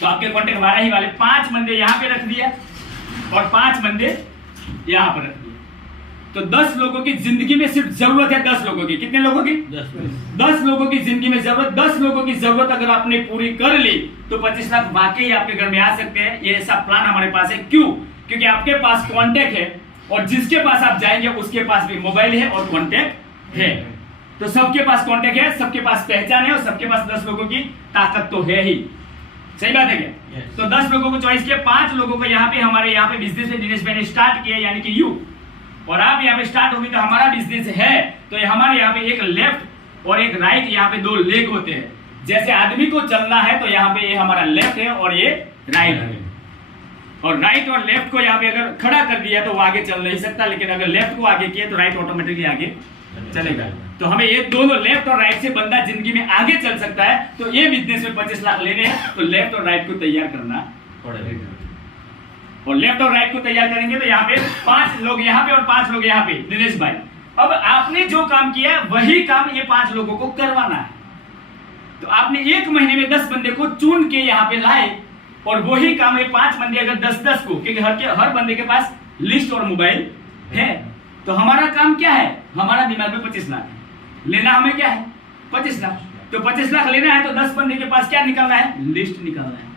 तो आपके कॉन्टेक्ट वाराही वाले 5 बंदे यहाँ पे रख दिया, और 5 बंदे यहाँ पर रख दिया। तो 10 लोगों की जिंदगी में सिर्फ जरूरत है 10 लोगों की। कितने लोगों की? 10 लोगों की जिंदगी में जरूरत। 10 लोगों की जरूरत अगर आपने पूरी कर ली, तो 25 लाख वाकई आपके घर में आ सकते हैं। ये ऐसा प्लान हमारे पास है। क्यों? क्योंकि आपके पास कॉन्टेक्ट है, और जिसके पास आप जाएंगे उसके पास भी मोबाइल है और कॉन्टेक्ट है। तो सबके पास कॉन्टेक्ट है, सबके पास पहचान है, और सबके पास 10 लोगों की ताकत तो है ही। सही बात है क्या? Yes. तो 10 लोगों को चॉइस किया, 5 लोगों को यहाँ पे हमारे यहाँ पे बिजनेस है, दिनेश भाई ने स्टार्ट किया यानी कि यू, और आप यहाँ पे स्टार्ट होगी तो हमारा बिजनेस है, तो ये हमारे यहाँ पे एक लेफ्ट और एक राइट, यहाँ पे 2 लेग होते हैं। जैसे आदमी को चलना है तो यहाँ पे ये हमारा लेफ्ट है और ये राइट है, और राइट और लेफ्ट को यहाँ पे अगर खड़ा कर दिया तो वो आगे चल नहीं सकता, लेकिन अगर लेफ्ट को आगे किया तो राइट ऑटोमेटिकली आगे चलेगा। तो हमें ये दोनों लेफ्ट और राइट से बंदा जिंदगी में आगे चल सकता है। तो ये बिजनेस में 25 लाख लेने हैं तो लेफ्ट और राइट को तैयार करना पड़ेगा, और लेफ्ट और राइट को तैयार करेंगे तो यहाँ पे 5 लोग यहाँ पे और 5 लोग यहाँ पे। दिनेश भाई, अब आपने जो काम किया वही काम ये 5 लोगों को करवाना है। तो आपने 1 महीने में 10 बंदे को चुन के यहाँ पे लाए, और वही काम है 5 बंदे अगर 10-10 को, क्योंकि हर बंदे के पास लिस्ट और मोबाइल है। तो हमारा काम क्या है, हमारा दिमाग में 25 लाख है, लेना हमें क्या है 25 लाख। तो 25 लाख लेना है तो 10 बंदे के पास क्या निकालना है, लिस्ट निकालना है,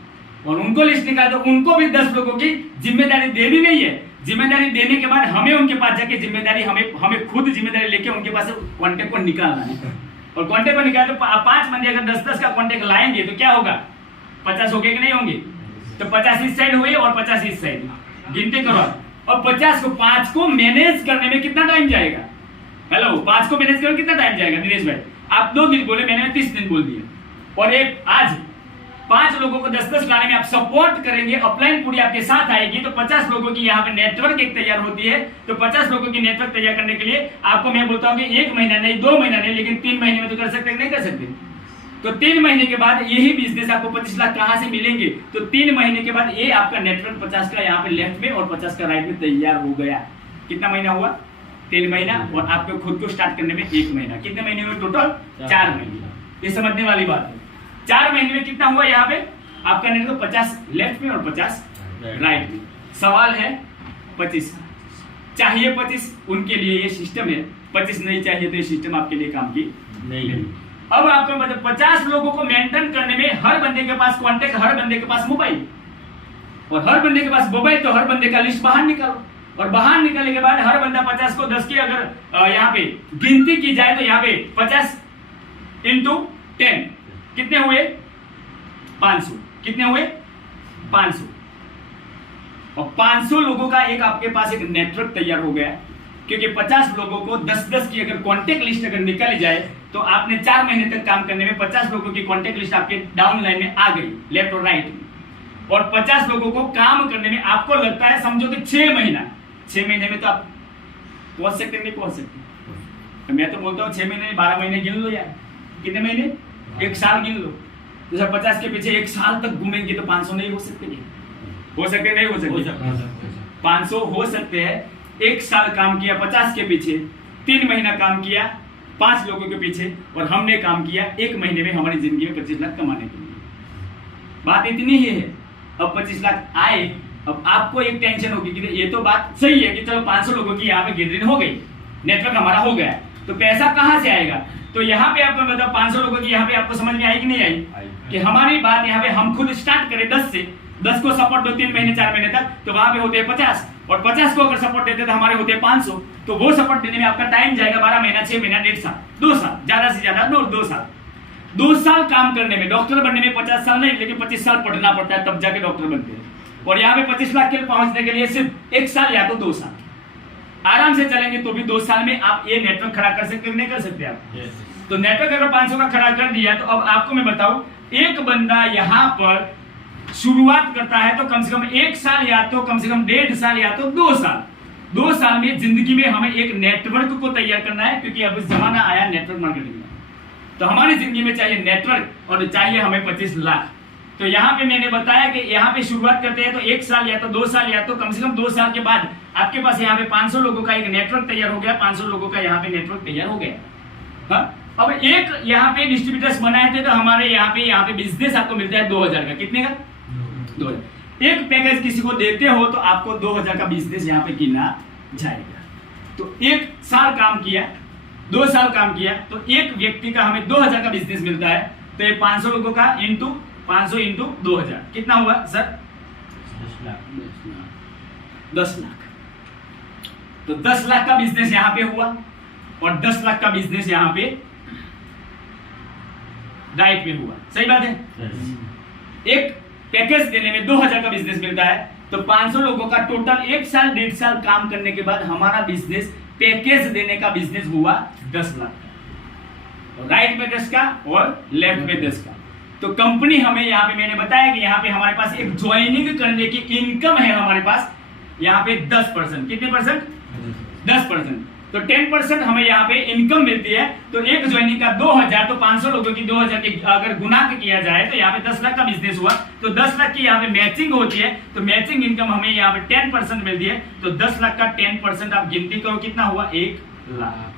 और उनको लिस्ट निकाल दो, उनको भी 10 लोगों की जिम्मेदारी देनी नहीं है। जिम्मेदारी देने के बाद हमें उनके पास जाके जिम्मेदारी हमें खुद जिम्मेदारी लेके उनके पास कॉन्टेक्ट को निकालना है, और कॉन्टेक्ट को निकाल तो 5 बंदे अगर 10-10 का कॉन्टेक्ट लाएंगे तो क्या होगा, 50 हो गए कि नहीं होंगे? तो 50 इस साइड हुए और 50 इस साइड, गिनती करो। और 50 को 5 को मैनेज करने में कितना टाइम जाएगा? हेलो, 5 को मैनेज करने में कितना टाइम जाएगा? दिनेश भाई, आप 2 दिन बोले, मैंने 30 दिन बोल दिया, और एक आज 5 लोगों को 10-10 लाने में आप सपोर्ट करेंगे, अपलाइन पूरी आपके साथ आएगी, तो 50 लोगों की यहाँ पे नेटवर्क एक तैयार होती है। तो 50 लोगों की नेटवर्क तैयार करने के लिए आपको मैं बोलता हूँ कि 1 महीना नहीं, 2 महीना नहीं, लेकिन 3 महीने में तो कर सकते नहीं कर सकते। तो 3 महीने के बाद यही बिजनेस आपको 25 लाख कहां से मिलेंगे? तो 3 महीने के बाद ये आपका नेटवर्क 50 का यहाँ पे लेफ्ट में और 50 का राइट में तैयार हो गया। कितना महीना हुआ? 3 महीना, और आपको खुद को स्टार्ट करने में 1 महीना। कितने महीने हुए टोटल? 4 महीने। ये समझने वाली बात है। 4 महीने में कितना हुआ यहाँ पे आपका नेटवर्क? 50 लेफ्ट में और 50 राइट में। सवाल है 25 चाहिए, 25 उनके लिए ये सिस्टम है, 25 नहीं चाहिए तो ये सिस्टम आपके लिए काम की नहीं। अब आपको मतलब 50 लोगों को मेंटेन करने में हर बंदे के पास कॉन्टेक्ट, हर बंदे के पास मोबाइल, और हर बंदे के पास मोबाइल, तो हर बंदे का लिस्ट बाहर निकालो, और बाहर निकालने के बाद हर बंदा 50 को 10 की अगर यहाँ पे गिनती की जाए तो यहाँ पे 50 × 10 कितने हुए? 500। कितने हुए? 500। और 500 लोगों का एक आपके पास एक नेटवर्क तैयार हो गया, क्योंकि 50 लोगों को 10-10 की अगर कॉन्टेक्ट लिस्ट अगर निकाली जाए तो आपने 4 महीने तक काम करने में 50 लोगों की कॉन्टेक्ट लिस्ट आपके डाउन लाइन में आ गई, लेफ्ट और राइट में। और 50 लोगों को काम करने में आपको लगता है, समझो कि 6 महीना, 6 महीने में तो आप पहुंच सकते नहीं पहुंच सकते? तो मैं तो बोलता हूँ 6 महीने 12 महीने गिन लो यार। कितने महीने? 1 साल गिन लो। तो जब 50 के पीछे 1 साल तक घूमेंगे तो 500 नहीं हो सकते? हो सकते नहीं हो सकते? 500 हो सकते हैं। 1 साल काम किया 50 के पीछे, 3 महीना काम किया 5 लोगों के पीछे, और हमने काम किया 1 महीने में हमारी जिंदगी में 25 लाख कमाने के लिए। बात इतनी ही है। अब 25 लाख आए, अब आपको एक टेंशन होगी कि ये तो बात सही है कि चलो 500 लोगों की यहाँ पे गैदरिंग हो गई, नेटवर्क हमारा हो गया, तो पैसा कहाँ से आएगा? तो यहाँ पे आपको मतलब 500 लोगों की यहाँ पे आपको समझ में आई कि नहीं आई? कि हमारी बात यहाँ पे हम खुद स्टार्ट करें 10 से, 10 को सपोर्ट दो 3 महीने 4 महीने तक, तो वहां पे होते हैं 50, और 50 को अगर सपोर्ट देते तो हमारे होते हैं 500। तो वो सपोर्ट देने में आपका टाइम जाएगा 12 महीना, 6 महीना, 1.5 साल, 2 साल, ज्यादा से ज्यादा 2 साल। 2 साल काम करने में, डॉक्टर बनने में 50 साल नहीं, लेकिन 25 साल पढ़ना पड़ता है, तब जाके डॉक्टर बनते हैं। और यहाँ पे 25 लाख के लिए पहुंचने के लिए सिर्फ 1 साल या तो 2 साल आराम से चलेंगे, तो भी 2 साल में आप ये नेटवर्क खड़ा कर सकते नहीं कर सकते आप? तो नेटवर्क अगर 500 का खड़ा कर दिया, तो अब आपको मैं बताऊं, एक बंदा यहाँ पर शुरुआत करता है तो कम से कम 1 साल या तो कम से कम 1.5 साल या तो 2 साल, 2 साल में जिंदगी में हमें एक नेटवर्क को तैयार करना है, क्योंकि अब जमाना आया नेटवर्क मार्केटिंग का। तो हमारी जिंदगी में चाहिए नेटवर्क और चाहिए हमें 25 लाख। तो यहाँ पे मैंने बताया कि यहाँ पे शुरुआत करते हैं तो 1 साल या तो 2 साल या तो कम से कम 2 साल के बाद आपके पास यहाँ पे 500 लोगों का एक नेटवर्क तैयार हो गया, 500 लोगों का यहाँ पे नेटवर्क तैयार हो गया। हाँ? अब एक यहाँ पे डिस्ट्रीब्यूटर्स बनाए थे, तो हमारे यहाँ पे बिजनेस आपको मिलता है 2000 का। कितने का? 2000। एक पैकेज किसी को देते हो तो आपको 2000 का बिजनेस यहाँ पे गिना जाएगा। तो 1 साल काम किया, 2 साल काम किया, तो एक व्यक्ति का हमें 2000 का बिजनेस मिलता है। तो ये 500 लोगों का इंटू 500 इंटू 2000 कितना हुआ सर? 10 लाख। तो 10 लाख का बिजनेस यहां पे हुआ और 10 लाख का बिजनेस यहां पे राइट में हुआ। सही बात है? एक पैकेज देने में 2000 का बिजनेस मिलता है, तो 500 लोगों का टोटल 1 साल 1.5 साल काम करने के बाद हमारा बिजनेस पैकेज देने का बिजनेस हुआ 10 लाख का, राइट में 10 का और लेफ्ट में 10 का। तो कंपनी हमें यहाँ पे मैंने बताया कि यहाँ पे हमारे पास एक ज्वाइनिंग करने की इनकम है हमारे पास यहाँ पे 10%। कितने परसेंट? 10%। तो 10% हमें यहाँ पे इनकम मिलती है। तो एक ज्वाइनिंग का 2000, तो 500 लोगों की 2000 की अगर गुना किया जाए तो यहाँ पे 10 लाख का बिजनेस हुआ। तो 10 लाख की यहाँ पे मैचिंग होती है, तो मैचिंग इनकम हमें यहाँ पे 10% मिलती है। तो 10 लाख का 10% आप गिनती करो कितना हुआ? 1 लाख।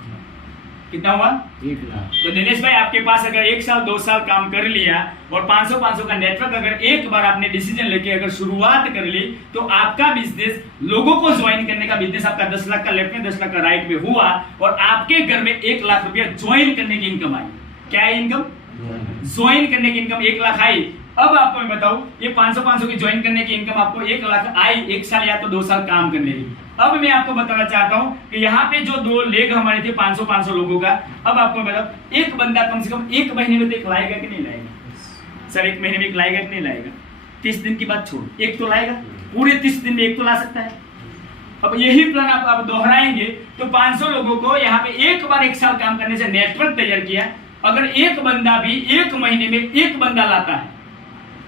कितना हुआ? 1 लाख। तो दिनेश भाई आपके पास अगर 1 साल 2 साल काम कर लिया और 500 का नेटवर्क अगर एक बार आपने डिसीजन लेके अगर शुरुआत कर ली, तो आपका बिजनेस लोगों को ज्वाइन करने का बिजनेस आपका 10 लाख का लेफ्ट में 10 लाख का राइट में हुआ और आपके घर में 1 लाख रुपया ज्वाइन करने की इनकम आई। क्या है इनकम? ज्वाइन करने की इनकम 1 लाख आई। अब आपको मैं बताऊं, ये 500 की ज्वाइन करने की इनकम आपको 1 लाख आई 1 साल या तो 2 साल काम करने की। अब मैं आपको बताना चाहता हूं कि यहाँ पे जो 2 लेग हमारे थे 500 लोगों का, अब आपको बताओ एक बंदा कम से कम 1 महीने में तो एक लाएगा कि नहीं लाएगा? सर 1 महीने में एक लाएगा कि नहीं लाएगा? 30 दिन की बात छोड़, एक तो लाएगा, पूरे 30 दिन में एक तो ला सकता है। अब यही प्लान आप दोहराएंगे तो 500 लोगों को यहाँ पे एक बार 1 साल काम करने से नेटवर्क तैयार किया। अगर एक बंदा भी 1 महीने में 1 बंदा लाता है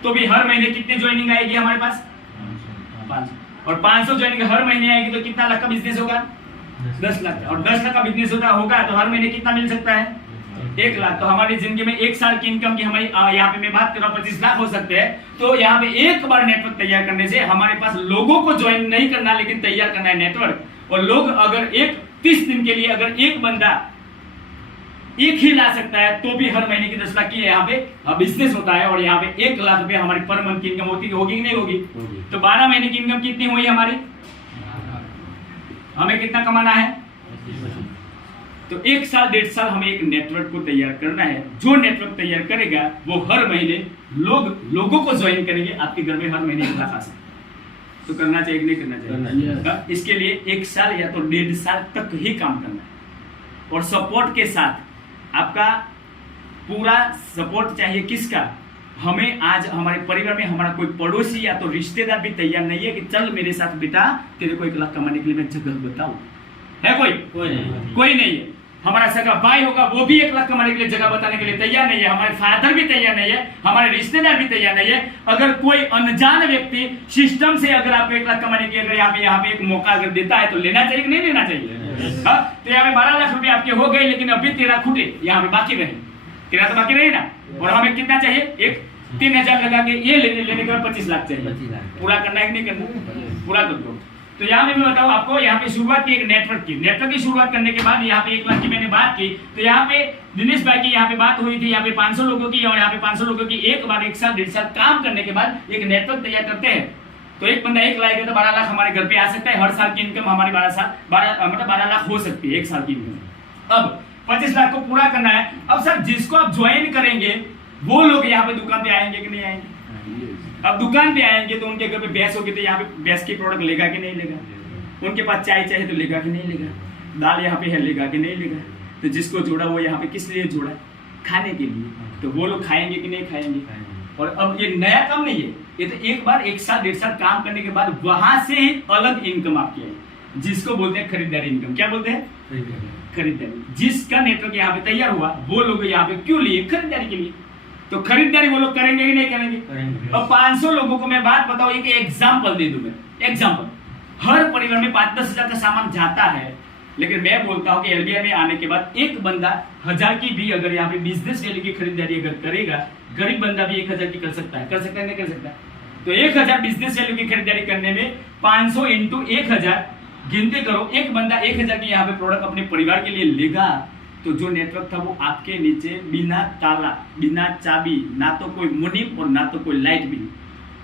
तो भी हर महीने कितने ज्वाइनिंग आएगी हमारे पास? 500। और 500 ज्वाइनिंग हर महीने आएगी तो कितना लाख का बिजनेस होगा? 10 लाख का। और 10 लाख का बिजनेस होगा तो हर महीने कितना मिल सकता है? 1 लाख। तो हमारी जिंदगी में 1 साल की इनकम की हमारी यहाँ पे मैं बात कर रहा हूँ 25 लाख हो सकते हैं। तो यहाँ पे एक बार नेटवर्क तैयार करने से हमारे पास लोगों को ज्वाइन नहीं करना लेकिन तैयार करना है नेटवर्क। और लोग अगर 30 दिन के लिए अगर एक बंदा एक ही ला सकता है तो भी हर महीने की 10 लाख की यहाँ पे बिजनेस होता है। और यहाँ पे 1 लाख रुपए हमारी पर मंथ की इनकम होगी कि नहीं होगी? तो 12 महीने की इनकम कितनी हुई हमारी? हमें कितना कमाना है? तो 1 साल 1.5 साल हमें एक नेटवर्क को तैयार करना है। जो नेटवर्क तैयार करेगा वो हर महीने लोगों को ज्वाइन करेंगे। आपके घर में हर महीने 1 लाख आ सकता। तो करना चाहिए कि नहीं करना चाहिए? इसके लिए 1 साल या तो 1.5 साल तक ही काम करना है। और सपोर्ट के साथ आपका पूरा सपोर्ट चाहिए। किसका? हमें आज हमारे परिवार में हमारा कोई पड़ोसी या तो रिश्तेदार भी तैयार नहीं है कि चल मेरे साथ बेटा तेरे को 1 लाख कमाने के लिए मैं जगह बताऊं। है कोई नहीं है। हमारा सगा भाई होगा वो भी 1 लाख कमाने के लिए जगह बताने के लिए तैयार नहीं है। हमारे फादर भी तैयार नहीं है, हमारे रिश्तेदार भी तैयार नहीं है। अगर कोई अनजान व्यक्ति सिस्टम से अगर आपको 1 लाख कमाने की अगर यहाँ पे एक मौका अगर देता है तो लेना चाहिए कि नहीं लेना चाहिए? तो यहाँ पे 12 लाख रुपए आपके हो गए लेकिन अभी 13 खुटे यहाँ पे बाकी रहे। 13 तो बाकी रहे ना। और हमें कितना चाहिए? एक 3000 लगा के ये लेने के बाद 25 लाख चाहिए। पूरा करना है कि नहीं करना? पूरा कर दो। तो यहाँ पे मैं बताऊँ आपको, यहाँ पे शुरुआत की एक नेटवर्क की शुरुआत करने के बाद यहाँ पे 1 लाख की मैंने बात की। तो यहाँ पे दिनेश भाई की यहाँ पे बात हुई थी यहाँ पे 500 लोगों की। और यहाँ पे 500 लोगों की एक बार 1 साल 1.5 साल काम करने के बाद एक नेटवर्क तैयार करते हैं। तो एक बंदा 1 लाएगा तो 12 लाख हमारे घर पे आ सकता है। हर साल की इनकम हमारी 12 लाख हो सकती है 1 साल की इनकम। अब 25 लाख को पूरा करना है। अब सर जिसको आप ज्वाइन करेंगे वो लोग यहाँ पे दुकान पे आएंगे कि नहीं आएंगे? अब दुकान पे आएंगे तो उनके घर पे भैंस होगी तो यहाँ पे भैंस की प्रोडक्ट लेगा कि नहीं लेगा? उनके पास चाय चाहिए तो लेगा कि नहीं लेगा? दाल यहाँ पे है लेगा कि नहीं लेगा? तो जिसको जोड़ा वो यहाँ पे किस लिए जोड़ा? खाने के लिए। तो वो लोग खाएंगे कि नहीं खाएंगे? और अब ये नया काम नहीं है, ये तो एक बार 1 साल 1.5 साल काम करने के बाद वहां से ही अलग इनकम आपकी है जिसको बोलते हैं खरीदारी इनकम। क्या बोलते हैं? खरीदारी। जिसका नेटवर्क यहाँ पे तैयार हुआ वो लोग यहाँ पे क्यों लिए? खरीदारी के लिए। तो खरीदारी वो लोग करेंगे कि नहीं करेंगे? अब 500 लोगों को मैं बात बताऊं, एक एग्जाम्पल दे दूं मैं। एग्जाम्पल, हर परिवार में 5-10 हजार का सामान जाता है लेकिन मैं बोलता हूं कि एलबीआई में आने के बाद एक बंदा 1000 की भी अगर यहाँ पे बिजनेस वैल्यू की खरीदारी अगर करेगा, गरीब बंदा भी 1000 की कर सकता है नहीं कर सकता? तो 1000 बिजनेस वैल्यू की खरीदारी करने में 500 इंटू 1000 गिनते करो। एक बंदा 1000 की यहाँ पे प्रोडक्ट अपने परिवार के लिए लेगा तो जो नेटवर्क था वो आपके नीचे बिना ताला बिना चाबी, ना तो कोई मुनीम और ना तो कोई लाइट बिल,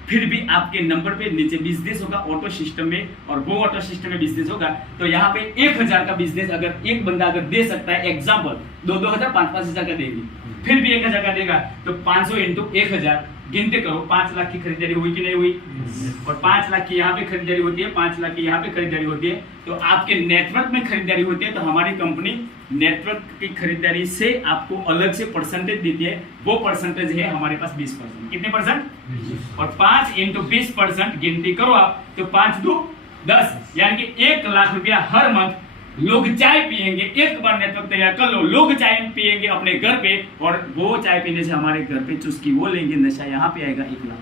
फिर भी आपके नंबर पे नीचे बिजनेस होगा ऑटो सिस्टम में। और वो ऑटो सिस्टम में बिजनेस होगा तो यहाँ पे 1000 का बिजनेस अगर एक बंदा अगर दे सकता है, एग्जाम्पल 2-2 हजार 5-5 हजार का देगी, फिर भी 1000 का देगा तो 500 इंटू 1000 गिनते करो 5 लाख की खरीदारी हुई कि नहीं हुई, और 5 लाख की यहाँ पे खरीदारी होती है, 5 लाख की यहाँ पे खरीदारी होती है, तो आपके नेटवर्क में खरीदारी होती है। तो हमारी कंपनी नेटवर्क की खरीदारी से आपको अलग से परसेंटेज देती है, वो परसेंटेज है हमारे पास 20%। कितने परसेंट? और 5 × 20% गिनती करो आप, तो 5 2 10, यानी कि 1 लाख रुपया हर मंथ लोग चाय पिएंगे। एक बार नेटवर्क तैयार कर लो, लोग चाय पिएंगे अपने घर पे, और वो चाय पीने से हमारे घर पे चुस्की वो लेंगे, नशा यहाँ पे आएगा 1 लाख।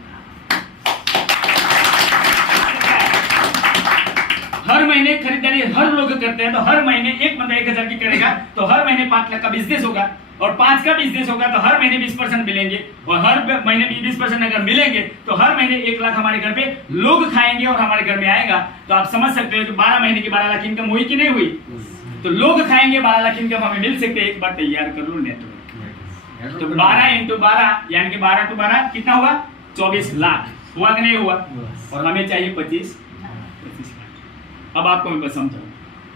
हर महीने खरीदारी हर लोग करते हैं, तो हर महीने एक बंदा 1000 की करेगा तो हर महीने 5 लाख का बिजनेस होगा, और 5 का बिजनेस होगा तो हर महीने 20% मिलेंगे, और हर महीने 20% अगर मिलेंगे तो हर महीने 1 लाख हमारे घर पे लोग खाएंगे और हमारे घर में आएगा। तो आप समझ सकते हो कि 12 महीने की 12 लाख इनकम हुई कि नहीं हुई? तो लोग खाएंगे, 12 लाख इनकम हमें मिल सकते हैं। एक बार तैयार कर लो नेटवर्क, तो 12 × 12 यानी कि 12 × 12 कितना हुआ? 24 लाख हुआ कि नहीं हुआ? और हमें चाहिए 25 लाख। अब आपको मैं बस समझाऊं,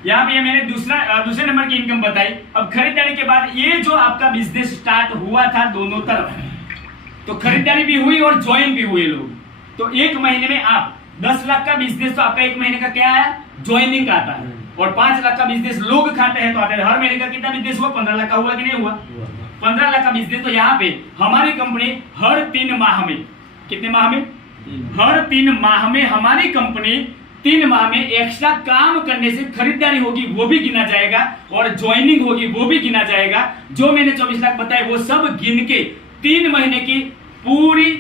यहाँ पे मैंने दूसरे नंबर की इनकम बताई। अब खरीदारी के बाद ये जो आपका बिजनेस स्टार्ट हुआ था दोनों तरफ, तो खरीदारी भी हुई और ज्वाइन भी हुए लोग, तो 1 महीने में आप 10 लाख का बिजनेस, तो आपका 1 महीने का क्या है? ज्वाइनिंग आता है। और 5 लाख का बिजनेस लोग खाते हैं तो आता है। हर महीने का कितना बिजनेस हुआ? 15 लाख का हुआ कि नहीं हुआ? 15 लाख का बिजनेस। तो यहाँ पे हमारी कंपनी हर 3 माह में, कितने माह में? हर 3 माह में हमारी कंपनी 3 माह में एक्स्ट्रा काम करने से खरीदारी होगी वो भी गिना जाएगा, और ज्वाइनिंग होगी वो भी गिना जाएगा। जो मैंने 24 लाख बताए वो सब गिन के 3 महीने की पूरी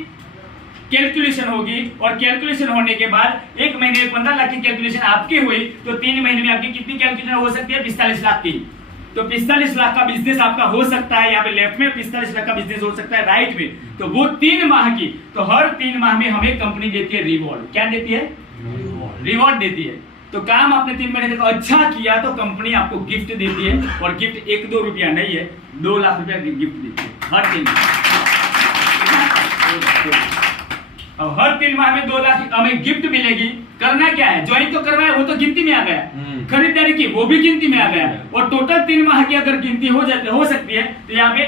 कैलकुलेशन होगी, और कैलकुलेशन होने के बाद 1 महीने में 15 लाख की कैलकुलेशन आपकी हुई, तो 3 महीने में आपकी कितनी कैलकुलेशन हो सकती है? 45 लाख की। तो 45 लाख का बिजनेस आपका हो सकता है, यहाँ पे लेफ्ट में 45 लाख का बिजनेस हो सकता है राइट में, तो वो 3 माह की। तो हर 3 माह में हमें कंपनी देती है रिवॉर्ड। क्या देती है? रिवॉर्ड देती है। तो काम आपने 3 महीने तक अच्छा किया तो कंपनी आपको गिफ्ट देती है, और गिफ्ट 1-2 रुपया नहीं है, 2 लाख रुपया गिफ्ट देती है हर 3 माह। अब हर 3 माह में 2 लाख हमें गिफ्ट मिलेगी। करना क्या है? ज्वाइन तो करवाया, वो तो गिनती में आ गया, खरीदारी की वो भी गिनती में आ गया, और टोटल 3 माह की अगर गिनती हो सकती है, तो यहाँ पे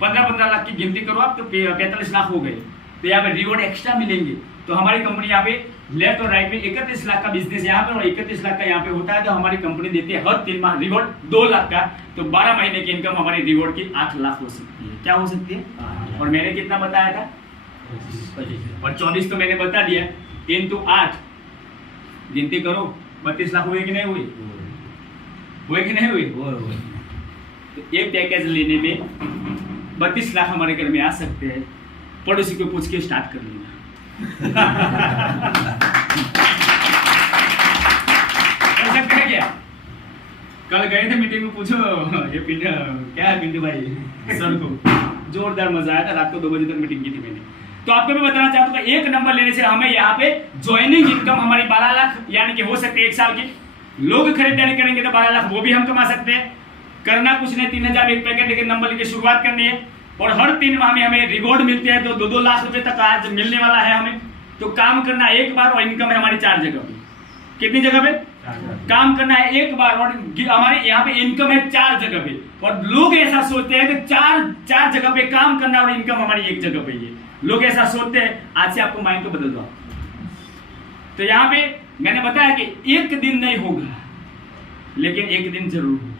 15-15 लाख की गिनती करो आप, तो 45 लाख हो गए। तो यहाँ पे रिवॉर्ड एक्स्ट्रा मिलेंगे। तो हमारी कंपनी यहाँ पे लेफ्ट और राइट में 31 लाख का बिजनेस यहाँ पे और 31 लाख का यहाँ पे होता है, तो हमारी कंपनी देती है हर 3 माह रिवॉर्ड 2 लाख का। तो 12 महीने की इनकम हमारी रिवॉर्ड की 8 लाख हो सकती है। क्या हो सकती है? और मैंने कितना बताया था? 25। और 24 तो मैंने बता दिया, 3 × 8 गिनती करो, 32 लाख हुए कि नहीं हुए? हुए कि नहीं हुए? तो एक पैकेज लेने में 32 लाख हमारे घर में आ सकते हैं। पड़ोसी को पूछ के स्टार्ट कर लेना। कर सकते हैं क्या? कल गए थे मीटिंग में, पूछो ये पिंडू क्या है, पिंडू भाई सर को जोरदार मजा आया था। रात को 2 बजे तक मीटिंग की थी मैंने। तो आपको मैं बताना चाहता हूँ, 1 नंबर लेने से हमें यहाँ पे ज्वाइनिंग इनकम हमारी 12 लाख यानी कि हो सकती है 1 साल की। लोग खरीदारी करेंगे तो 12 लाख वो भी हम कमा सकते हैं। करना कुछ नहीं, 3000 एक पैकेट लेके नंबर लेके शुरुआत करनी है, और हर 3 माह में हमें रिवॉर्ड मिलते हैं, तो 2-2 लाख रुपए तक आज मिलने वाला है हमें। तो काम करना है 1 बार, और इनकम है हमारी 4 जगह पे। कितनी जगह पे? काम करना है 1 बार, और हमारे यहाँ पे इनकम है 4 जगह पे। और लोग ऐसा सोचते हैं कि 4 जगह पे काम करना और इनकम हमारी 1 जगह पे ही है। लोग ऐसा सोचते हैं। आज से आपको माइंड को बदल दो। तो यहाँ पे मैंने बताया कि 1 दिन नहीं होगा, लेकिन 1 दिन जरूर होगा।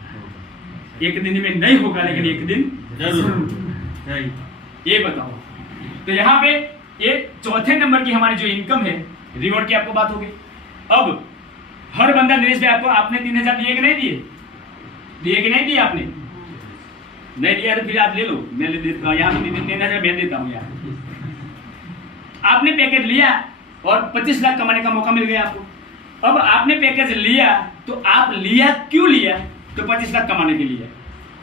1 दिन में नहीं होगा, लेकिन 1 दिन जरूर। ये बताओ। तो यहाँ पे ये 4थे नंबर की हमारी जो इनकम है, रिवॉर्ड की आपको बात होगी। अब हर बंदा नरेश भाई आपने 3000 दिए कि नहीं दिए? दिए कि नहीं दिए? आपने नहीं दिया तो फिर आप ले लो, मैं ले देता हूँ। यहाँ 3000 मैं देता हूँ। यार आपने पैकेज लिया और 25 लाख कमाने का मौका मिल गया आपको। अब आपने पैकेज लिया, तो आप लिया क्यों लिया? तो 25 लाख कमाने के लिए।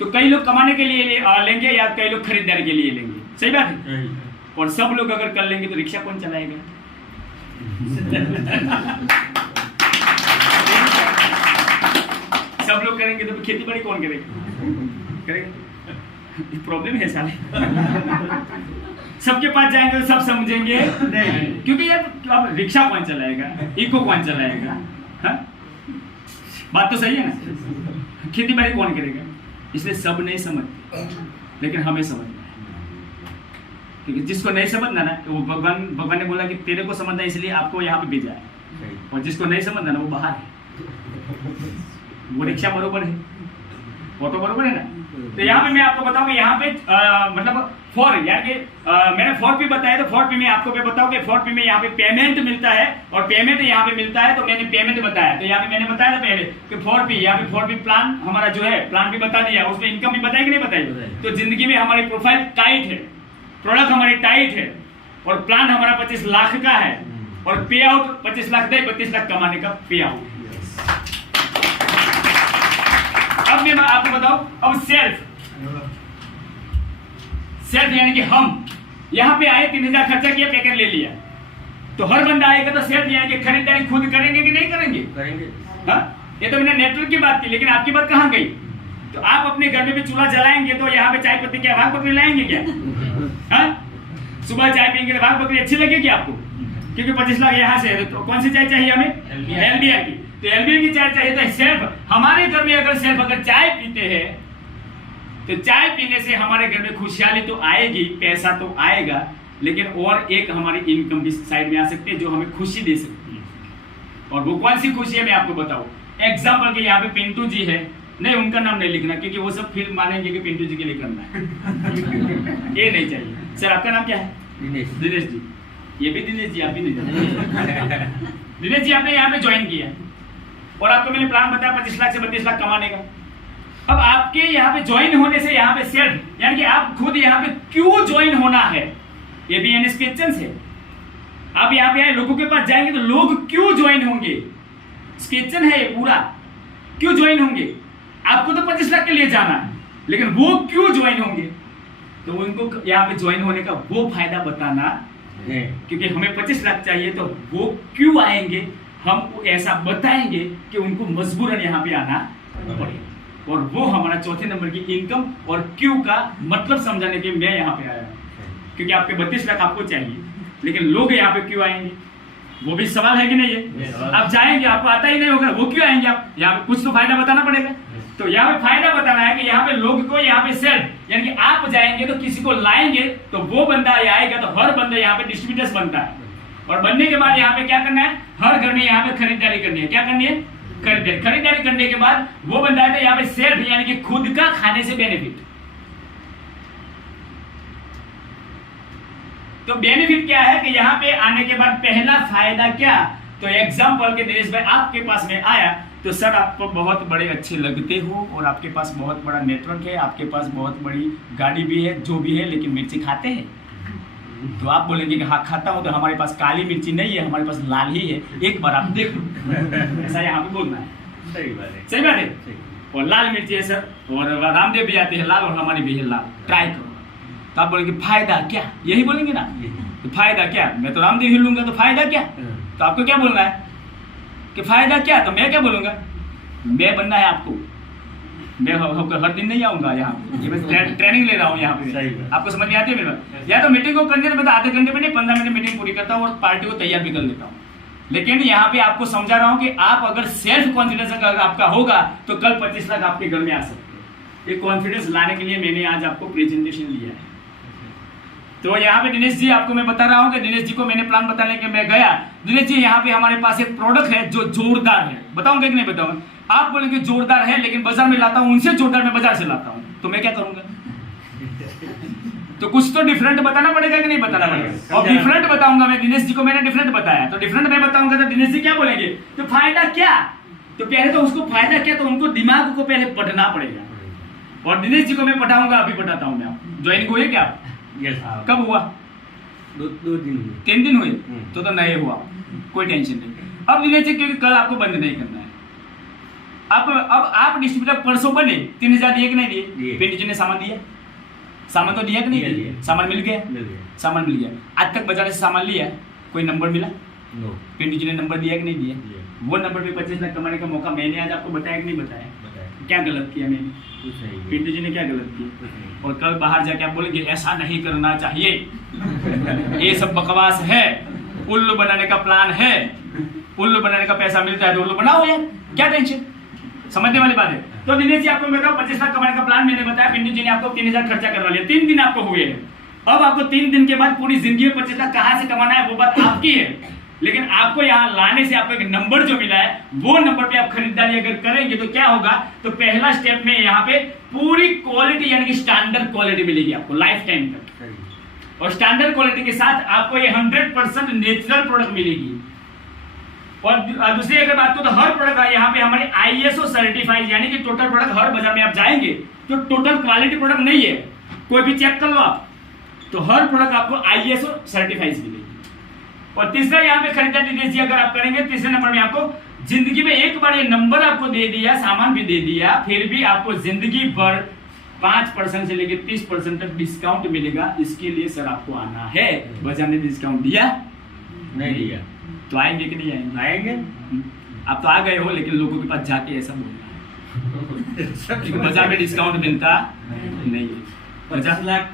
तो कई लोग कमाने के लिए लेंगे, या कई लोग खरीदारी के लिए लेंगे। सही बात है। और सब लोग अगर कर लेंगे तो रिक्शा कौन चलाएगा? सब लोग करेंगे तो खेती बाड़ी कौन करेगा? प्रॉब्लम है साले। सबके पास जाएंगे तो सब समझेंगे नहीं, क्योंकि यार अब रिक्शा कौन चलाएगा, इको कौन चलाएगा? हा? बात तो सही है ना। खेती बाड़ी कौन करेगा? इसलिए सब नहीं समझते, लेकिन हमें समझना है। क्योंकि जिसको नहीं समझना ना वो भगवान ने बोला कि तेरे को समझना इसलिए आपको यहाँ पे भेजा है, और जिसको नहीं समझना ना वो बाहर है। वो रिक्शा बरोबर है, वो तो बरोबर है ना। तो यहाँ पे मैं आपको बताऊँ कि यहाँ पे मतलब फॉर यानी कि मैंने 4P बताया, तो 4P में आपको मैं बताऊँ कि 4P में यहाँ पे पेमेंट मिलता है, और पेमेंट यहाँ पे मिलता है, तो मैंने पेमेंट बताया। तो यहाँ पे मैंने बताया था पहले कि 4P, यहाँ पे 4P प्लान हमारा जो है प्लान भी बता दिया, उसमें इनकम भी बताई कि नहीं बताई। तो जिंदगी में हमारी प्रोफाइल टाइट है, प्रोडक्ट हमारी टाइट है, और प्लान हमारा 25 लाख का है, और पे आउट 25 लाख नहीं 32 लाख कमाने का पे आउट। अब मैं आपको बताऊं, अब सेल्फ यानी कि हम यहाँ पे आए, 3000 खर्चा किया, पैकेट ले लिया। तो हर बंदा आएगा तो सेल्फ यानी कि खरीदारी खुद करेंगे कि नहीं करेंगे? हाँ, ये तो मैंने नेटवर्क की बात की, लेकिन आपकी बात कहाँ गई? तो आप अपने घर में भी चूल्हा जलाएंगे तो यहाँ पे चाय पत्ती क्या भाग बकरी लाएंगे क्या? हाँ, सुबह चाय पियेंगे तो भाग बकरी अच्छी लगेगी आपको? क्योंकि 25 लाख यहाँ से है, तो कौन सी चाय चाहिए हमें? LBR की। तो LBR की चाय चाहिए। तो सेल्फ हमारे घर में अगर चाय पीते हैं तो चाय पीने से हमारे घर में खुशहाली तो आएगी, पैसा तो आएगा, लेकिन और एक हमारी इनकम भी साइड में आ सकती है जो हमें खुशी दे सकती है। और वो कौन सी खुशी है मैं आपको बताऊं। एग्जाम्पल के यहाँ पे पिंटू जी है, नहीं उनका नाम नहीं लिखना क्योंकि वो सब फिर मानेंगे कि पिंटू जी के लिए करना है। ये नहीं चाहिए। सर आपका नाम क्या है? दिनेश जी। ये भी दिनेश जी, आप भी नहीं। दिनेश जी आपने यहाँ पे ज्वाइन किया और आपको मैंने प्लान बताया 25 लाख से 32 लाख कमाने का। अब आपके यहाँ पे ज्वाइन होने से यहाँ पे सेल्फ यानी कि आप खुद यहाँ पे क्यों ज्वाइन होना है, ये भी एनएस क्वेश्चन है। आप यहाँ पे आए, लोगों के पास जाएंगे तो लोग क्यों ज्वाइन होंगे, क्वेश्चन है ये पूरा। क्यों ज्वाइन होंगे? आपको तो 25 लाख के लिए जाना है, लेकिन वो क्यों ज्वाइन होंगे? तो उनको यहाँ पे ज्वाइन होने का वो फायदा बताना है, क्योंकि हमें 25 लाख चाहिए, तो वो क्यों आएंगे हम ऐसा बताएंगे कि उनको मजबूरन यहाँ पे आना पड़ेगा। और वो हमारा चौथे नंबर की इनकम और क्यों का मतलब समझाने के मैं यहाँ पे आया हूँ। क्योंकि आपके 32 लाख आपको चाहिए, लेकिन लोग यहाँ पे क्यों आएंगे, वो भी सवाल है कि नहीं है। आप जाएंगे, आपको आता ही नहीं होगा, वो क्यों आएंगे? आप यहाँ पे कुछ तो फायदा बताना पड़ेगा। तो यहाँ पे फायदा बताना है कि यहाँ पे लोग को यहाँ पे सेल्फ यानी कि आप जाएंगे तो किसी को लाएंगे, तो वो बंदा आएगा, तो हर बंदा यहाँ पे डिस्ट्रीब्यूटर्स बनता है। और बनने के बाद यहाँ पे क्या करना है, हर घर में यहाँ पे खरीदारी करनी है। क्या करनी है? खरीदारी करने के बाद वो बंदा है तो यहाँ पे सेल्फ यानी कि खुद का खाने से बेनिफिट। तो बेनिफिट क्या है कि यहाँ पे आने के बाद पहला फायदा क्या? तो एग्जाम्पल के दिनेश भाई आपके पास में आया तो सर आप बहुत बड़े अच्छे लगते हो और आपके पास बहुत बड़ा नेटवर्क है, आपके पास बहुत बड़ी गाड़ी भी है, जो भी है, लेकिन मिर्ची खाते हैं? तो आप बोलेंगे कि हाँ खाता हूं। तो हमारे पास काली मिर्ची नहीं है, हमारे पास लाल ही है, एक बार आप देखो। ऐसा यहाँ पे बोलना है। सही बात है, सही बात है। और लाल मिर्ची है सर, और रामदेव भी आते हैं लाल, और हमारी भी है लाल, ट्राई करो। तो आप बोलेंगे फायदा क्या, यही बोलेंगे ना। तो फायदा क्या, मैं तो रामदेव ही लूंगा, तो फायदा क्या? तो आपको क्या बोलना है कि फायदा क्या? तो मैं क्या बोलूंगा, मैं बनना है आपको, मैं हर दिन नहीं आऊंगा यहाँ पे, ये बस ट्रेनिंग ले रहा हूँ यहाँ पे। आपको समझ में आती है मेरी बात? या तो मीटिंग को करने में आधे घंटे में नहीं 15 मिनट मीटिंग पूरी करता हूँ और पार्टी को तैयार भी कर लेता हूँ। लेकिन यहाँ पे आपको समझा रहा हूँ कि आप अगर सेल्फ कॉन्फिडेंस अगर आपका होगा तो कल 25 लाख आपके घर में आ सकते हैं। ये कॉन्फिडेंस लाने के लिए मैंने आज आपको प्रेजेंटेशन लिया है। तो यहाँ पे दिनेश जी आपको मैं बता रहा हूँ कि दिनेश जी को मैंने प्लान बताने के मैं गया। दिनेश जी यहाँ पे हमारे पास एक प्रोडक्ट है जो जोरदार है, बताऊंगा कि नहीं बताऊंगा? आप बोलेंगे जोरदार है, लेकिन बाजार में लाता हूँ उनसे जोरदार मैं बाजार से लाता हूँ, तो मैं क्या करूंगा? तो कुछ तो डिफरेंट बताना पड़ेगा कि नहीं बताना पड़ेगा? और डिफरेंट बताऊंगा मैं, दिनेश जी को मैंने डिफरेंट बताया, तो डिफरेंट मैं बताऊंगा तो दिनेश जी क्या बोलेंगे? तो फायदा क्या? तो पहले तो उसको फायदा क्या, तो उनको दिमाग को पहले पढ़ना पड़ेगा। और दिनेश जी को मैं पढ़ाऊंगा, अभी पढ़ाता हूँ मैं आपको। ज्वाइन हुए क्या आप? कब हुआ? 2 दिन 3 दिन हुए, तो नहीं हुआ, कोई टेंशन नहीं। अब दिनेश जी क्योंकि कल आपको बंद नहीं करना है। अब आप डिस्ट्रीब्यूटर परसों बने, 3000 दिए कि नहीं दिए? पिंटू जी ने सामान दिया, सामान तो दिया कि नहीं दिया? सामान मिल गया, सामान मिल गया। आज तक बाजार से सामान लिया, कोई नंबर मिला? पिंटू जी ने नंबर दिया कि नहीं दिया? वो नंबर पे 25 लाख कमाने का मौका मैंने आज आपको बताया कि नहीं बताया? क्या गलत किया मैंने? पिंटू जी ने क्या गलत किया? और कल बाहर जाके आप बोलेंगे ऐसा नहीं करना चाहिए, ये सब बकवास है, उल्लू बनाने का प्लान है, उल्लू बनाने का पैसा मिलता है तो उल्लू बनाओ यार, क्या टेंशन? समझने वाली बात है। तो दिनेश जी आपको मैं बताऊं 25 लाख कमाने का प्लान मैंने बताया, पिंटू जी ने आपको 3000 खर्चा करवा लिया, 3 दिन आपको हुए हैं। अब आपको 3 दिन के बाद पूरी जिंदगी में 25 लाख कहाँ से कमाना है वो बात आपकी है, लेकिन आपको यहाँ लाने से आपको एक नंबर जो मिला है वो नंबर पे आप खरीदारी अगर करेंगे तो क्या होगा, तो पहला स्टेप में यहाँ पे पूरी क्वालिटी यानी कि स्टैंडर्ड क्वालिटी मिलेगी आपको लाइफ टाइम तक, और स्टैंडर्ड क्वालिटी के साथ आपको ये 100% नेचुरल प्रोडक्ट मिलेगी। और दूसरी अगर बात करो तो हर प्रोडक्ट यहाँ पे हमारे ISO सर्टिफाइड, यानी कि टोटल प्रोडक्ट हर बाजार में आप जाएंगे तो टोटल क्वालिटी प्रोडक्ट नहीं है, कोई भी चेक कर लो आप, तो हर प्रोडक्ट आपको ISO सर्टिफाइड मिलेगी। और तीसरा यहाँ पे खरीदारी देखिए अगर आप करेंगे, तीसरे नंबर में आपको जिंदगी में एक बार ये नंबर आपको दे दिया, सामान भी दे दिया, फिर भी आपको जिंदगी भर 5% से लेकर 30% तक डिस्काउंट मिलेगा। इसके लिए सर आपको आना है। बाजार ने डिस्काउंट दिया नहीं दिया तो आएंगे कि नहीं आएंगे? आएंगे। आप तो आ गए हो, लेकिन लोगों के पास जाके ऐसा बोलना है बाजार में डिस्काउंट मिलता नहीं है। 50 लाख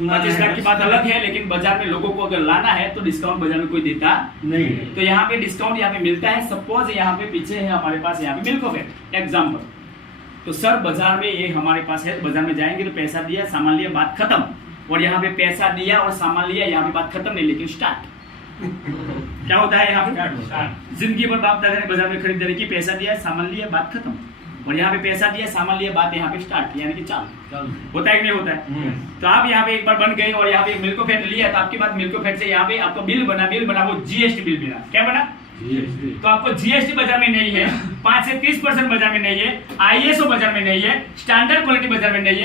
25 लाख की बात अलग है, लेकिन बाजार में लोगों को अगर लाना है तो डिस्काउंट बाजार में कोई देता नहीं है। तो यहाँ पे डिस्काउंट यहाँ पे मिलता है। सपोज यहाँ पे पीछे है हमारे पास यहाँ पे मिल्कोफेट एग्जाम्पल, तो सर बाजार में ये हमारे पास है, तो बाजार में जाएंगे तो पैसा दिया सामान लिया बात खत्म, और यहाँ पे पैसा दिया और सामान लिया यहाँ पे बात खत्म नहीं, लेकिन स्टार्ट क्या होता है यहाँ पे जिंदगी भर बाप दादा ने बाजार में खरीदारी की, पैसा दिया सामान लिया बात खत्म, और यहाँ पे पैसा दिया सामान लिया बात यहाँ पे स्टार्ट, यानी कि चालू होता है कि नहीं होता है। तो आप यहाँ पे एक बार बन गए और यहाँ पे मिल्कोफेट लिया, तो आपके बाद मिल्कोफेट से यहाँ पे आपका बिल बना वो GST बिल बना, क्या बना? तो आपको GST बाजार में नहीं है, 5 से 30% बाजार में नहीं है, ISO बाजार में नहीं है, स्टैंडर्ड क्वालिटी बाजार में नहीं है।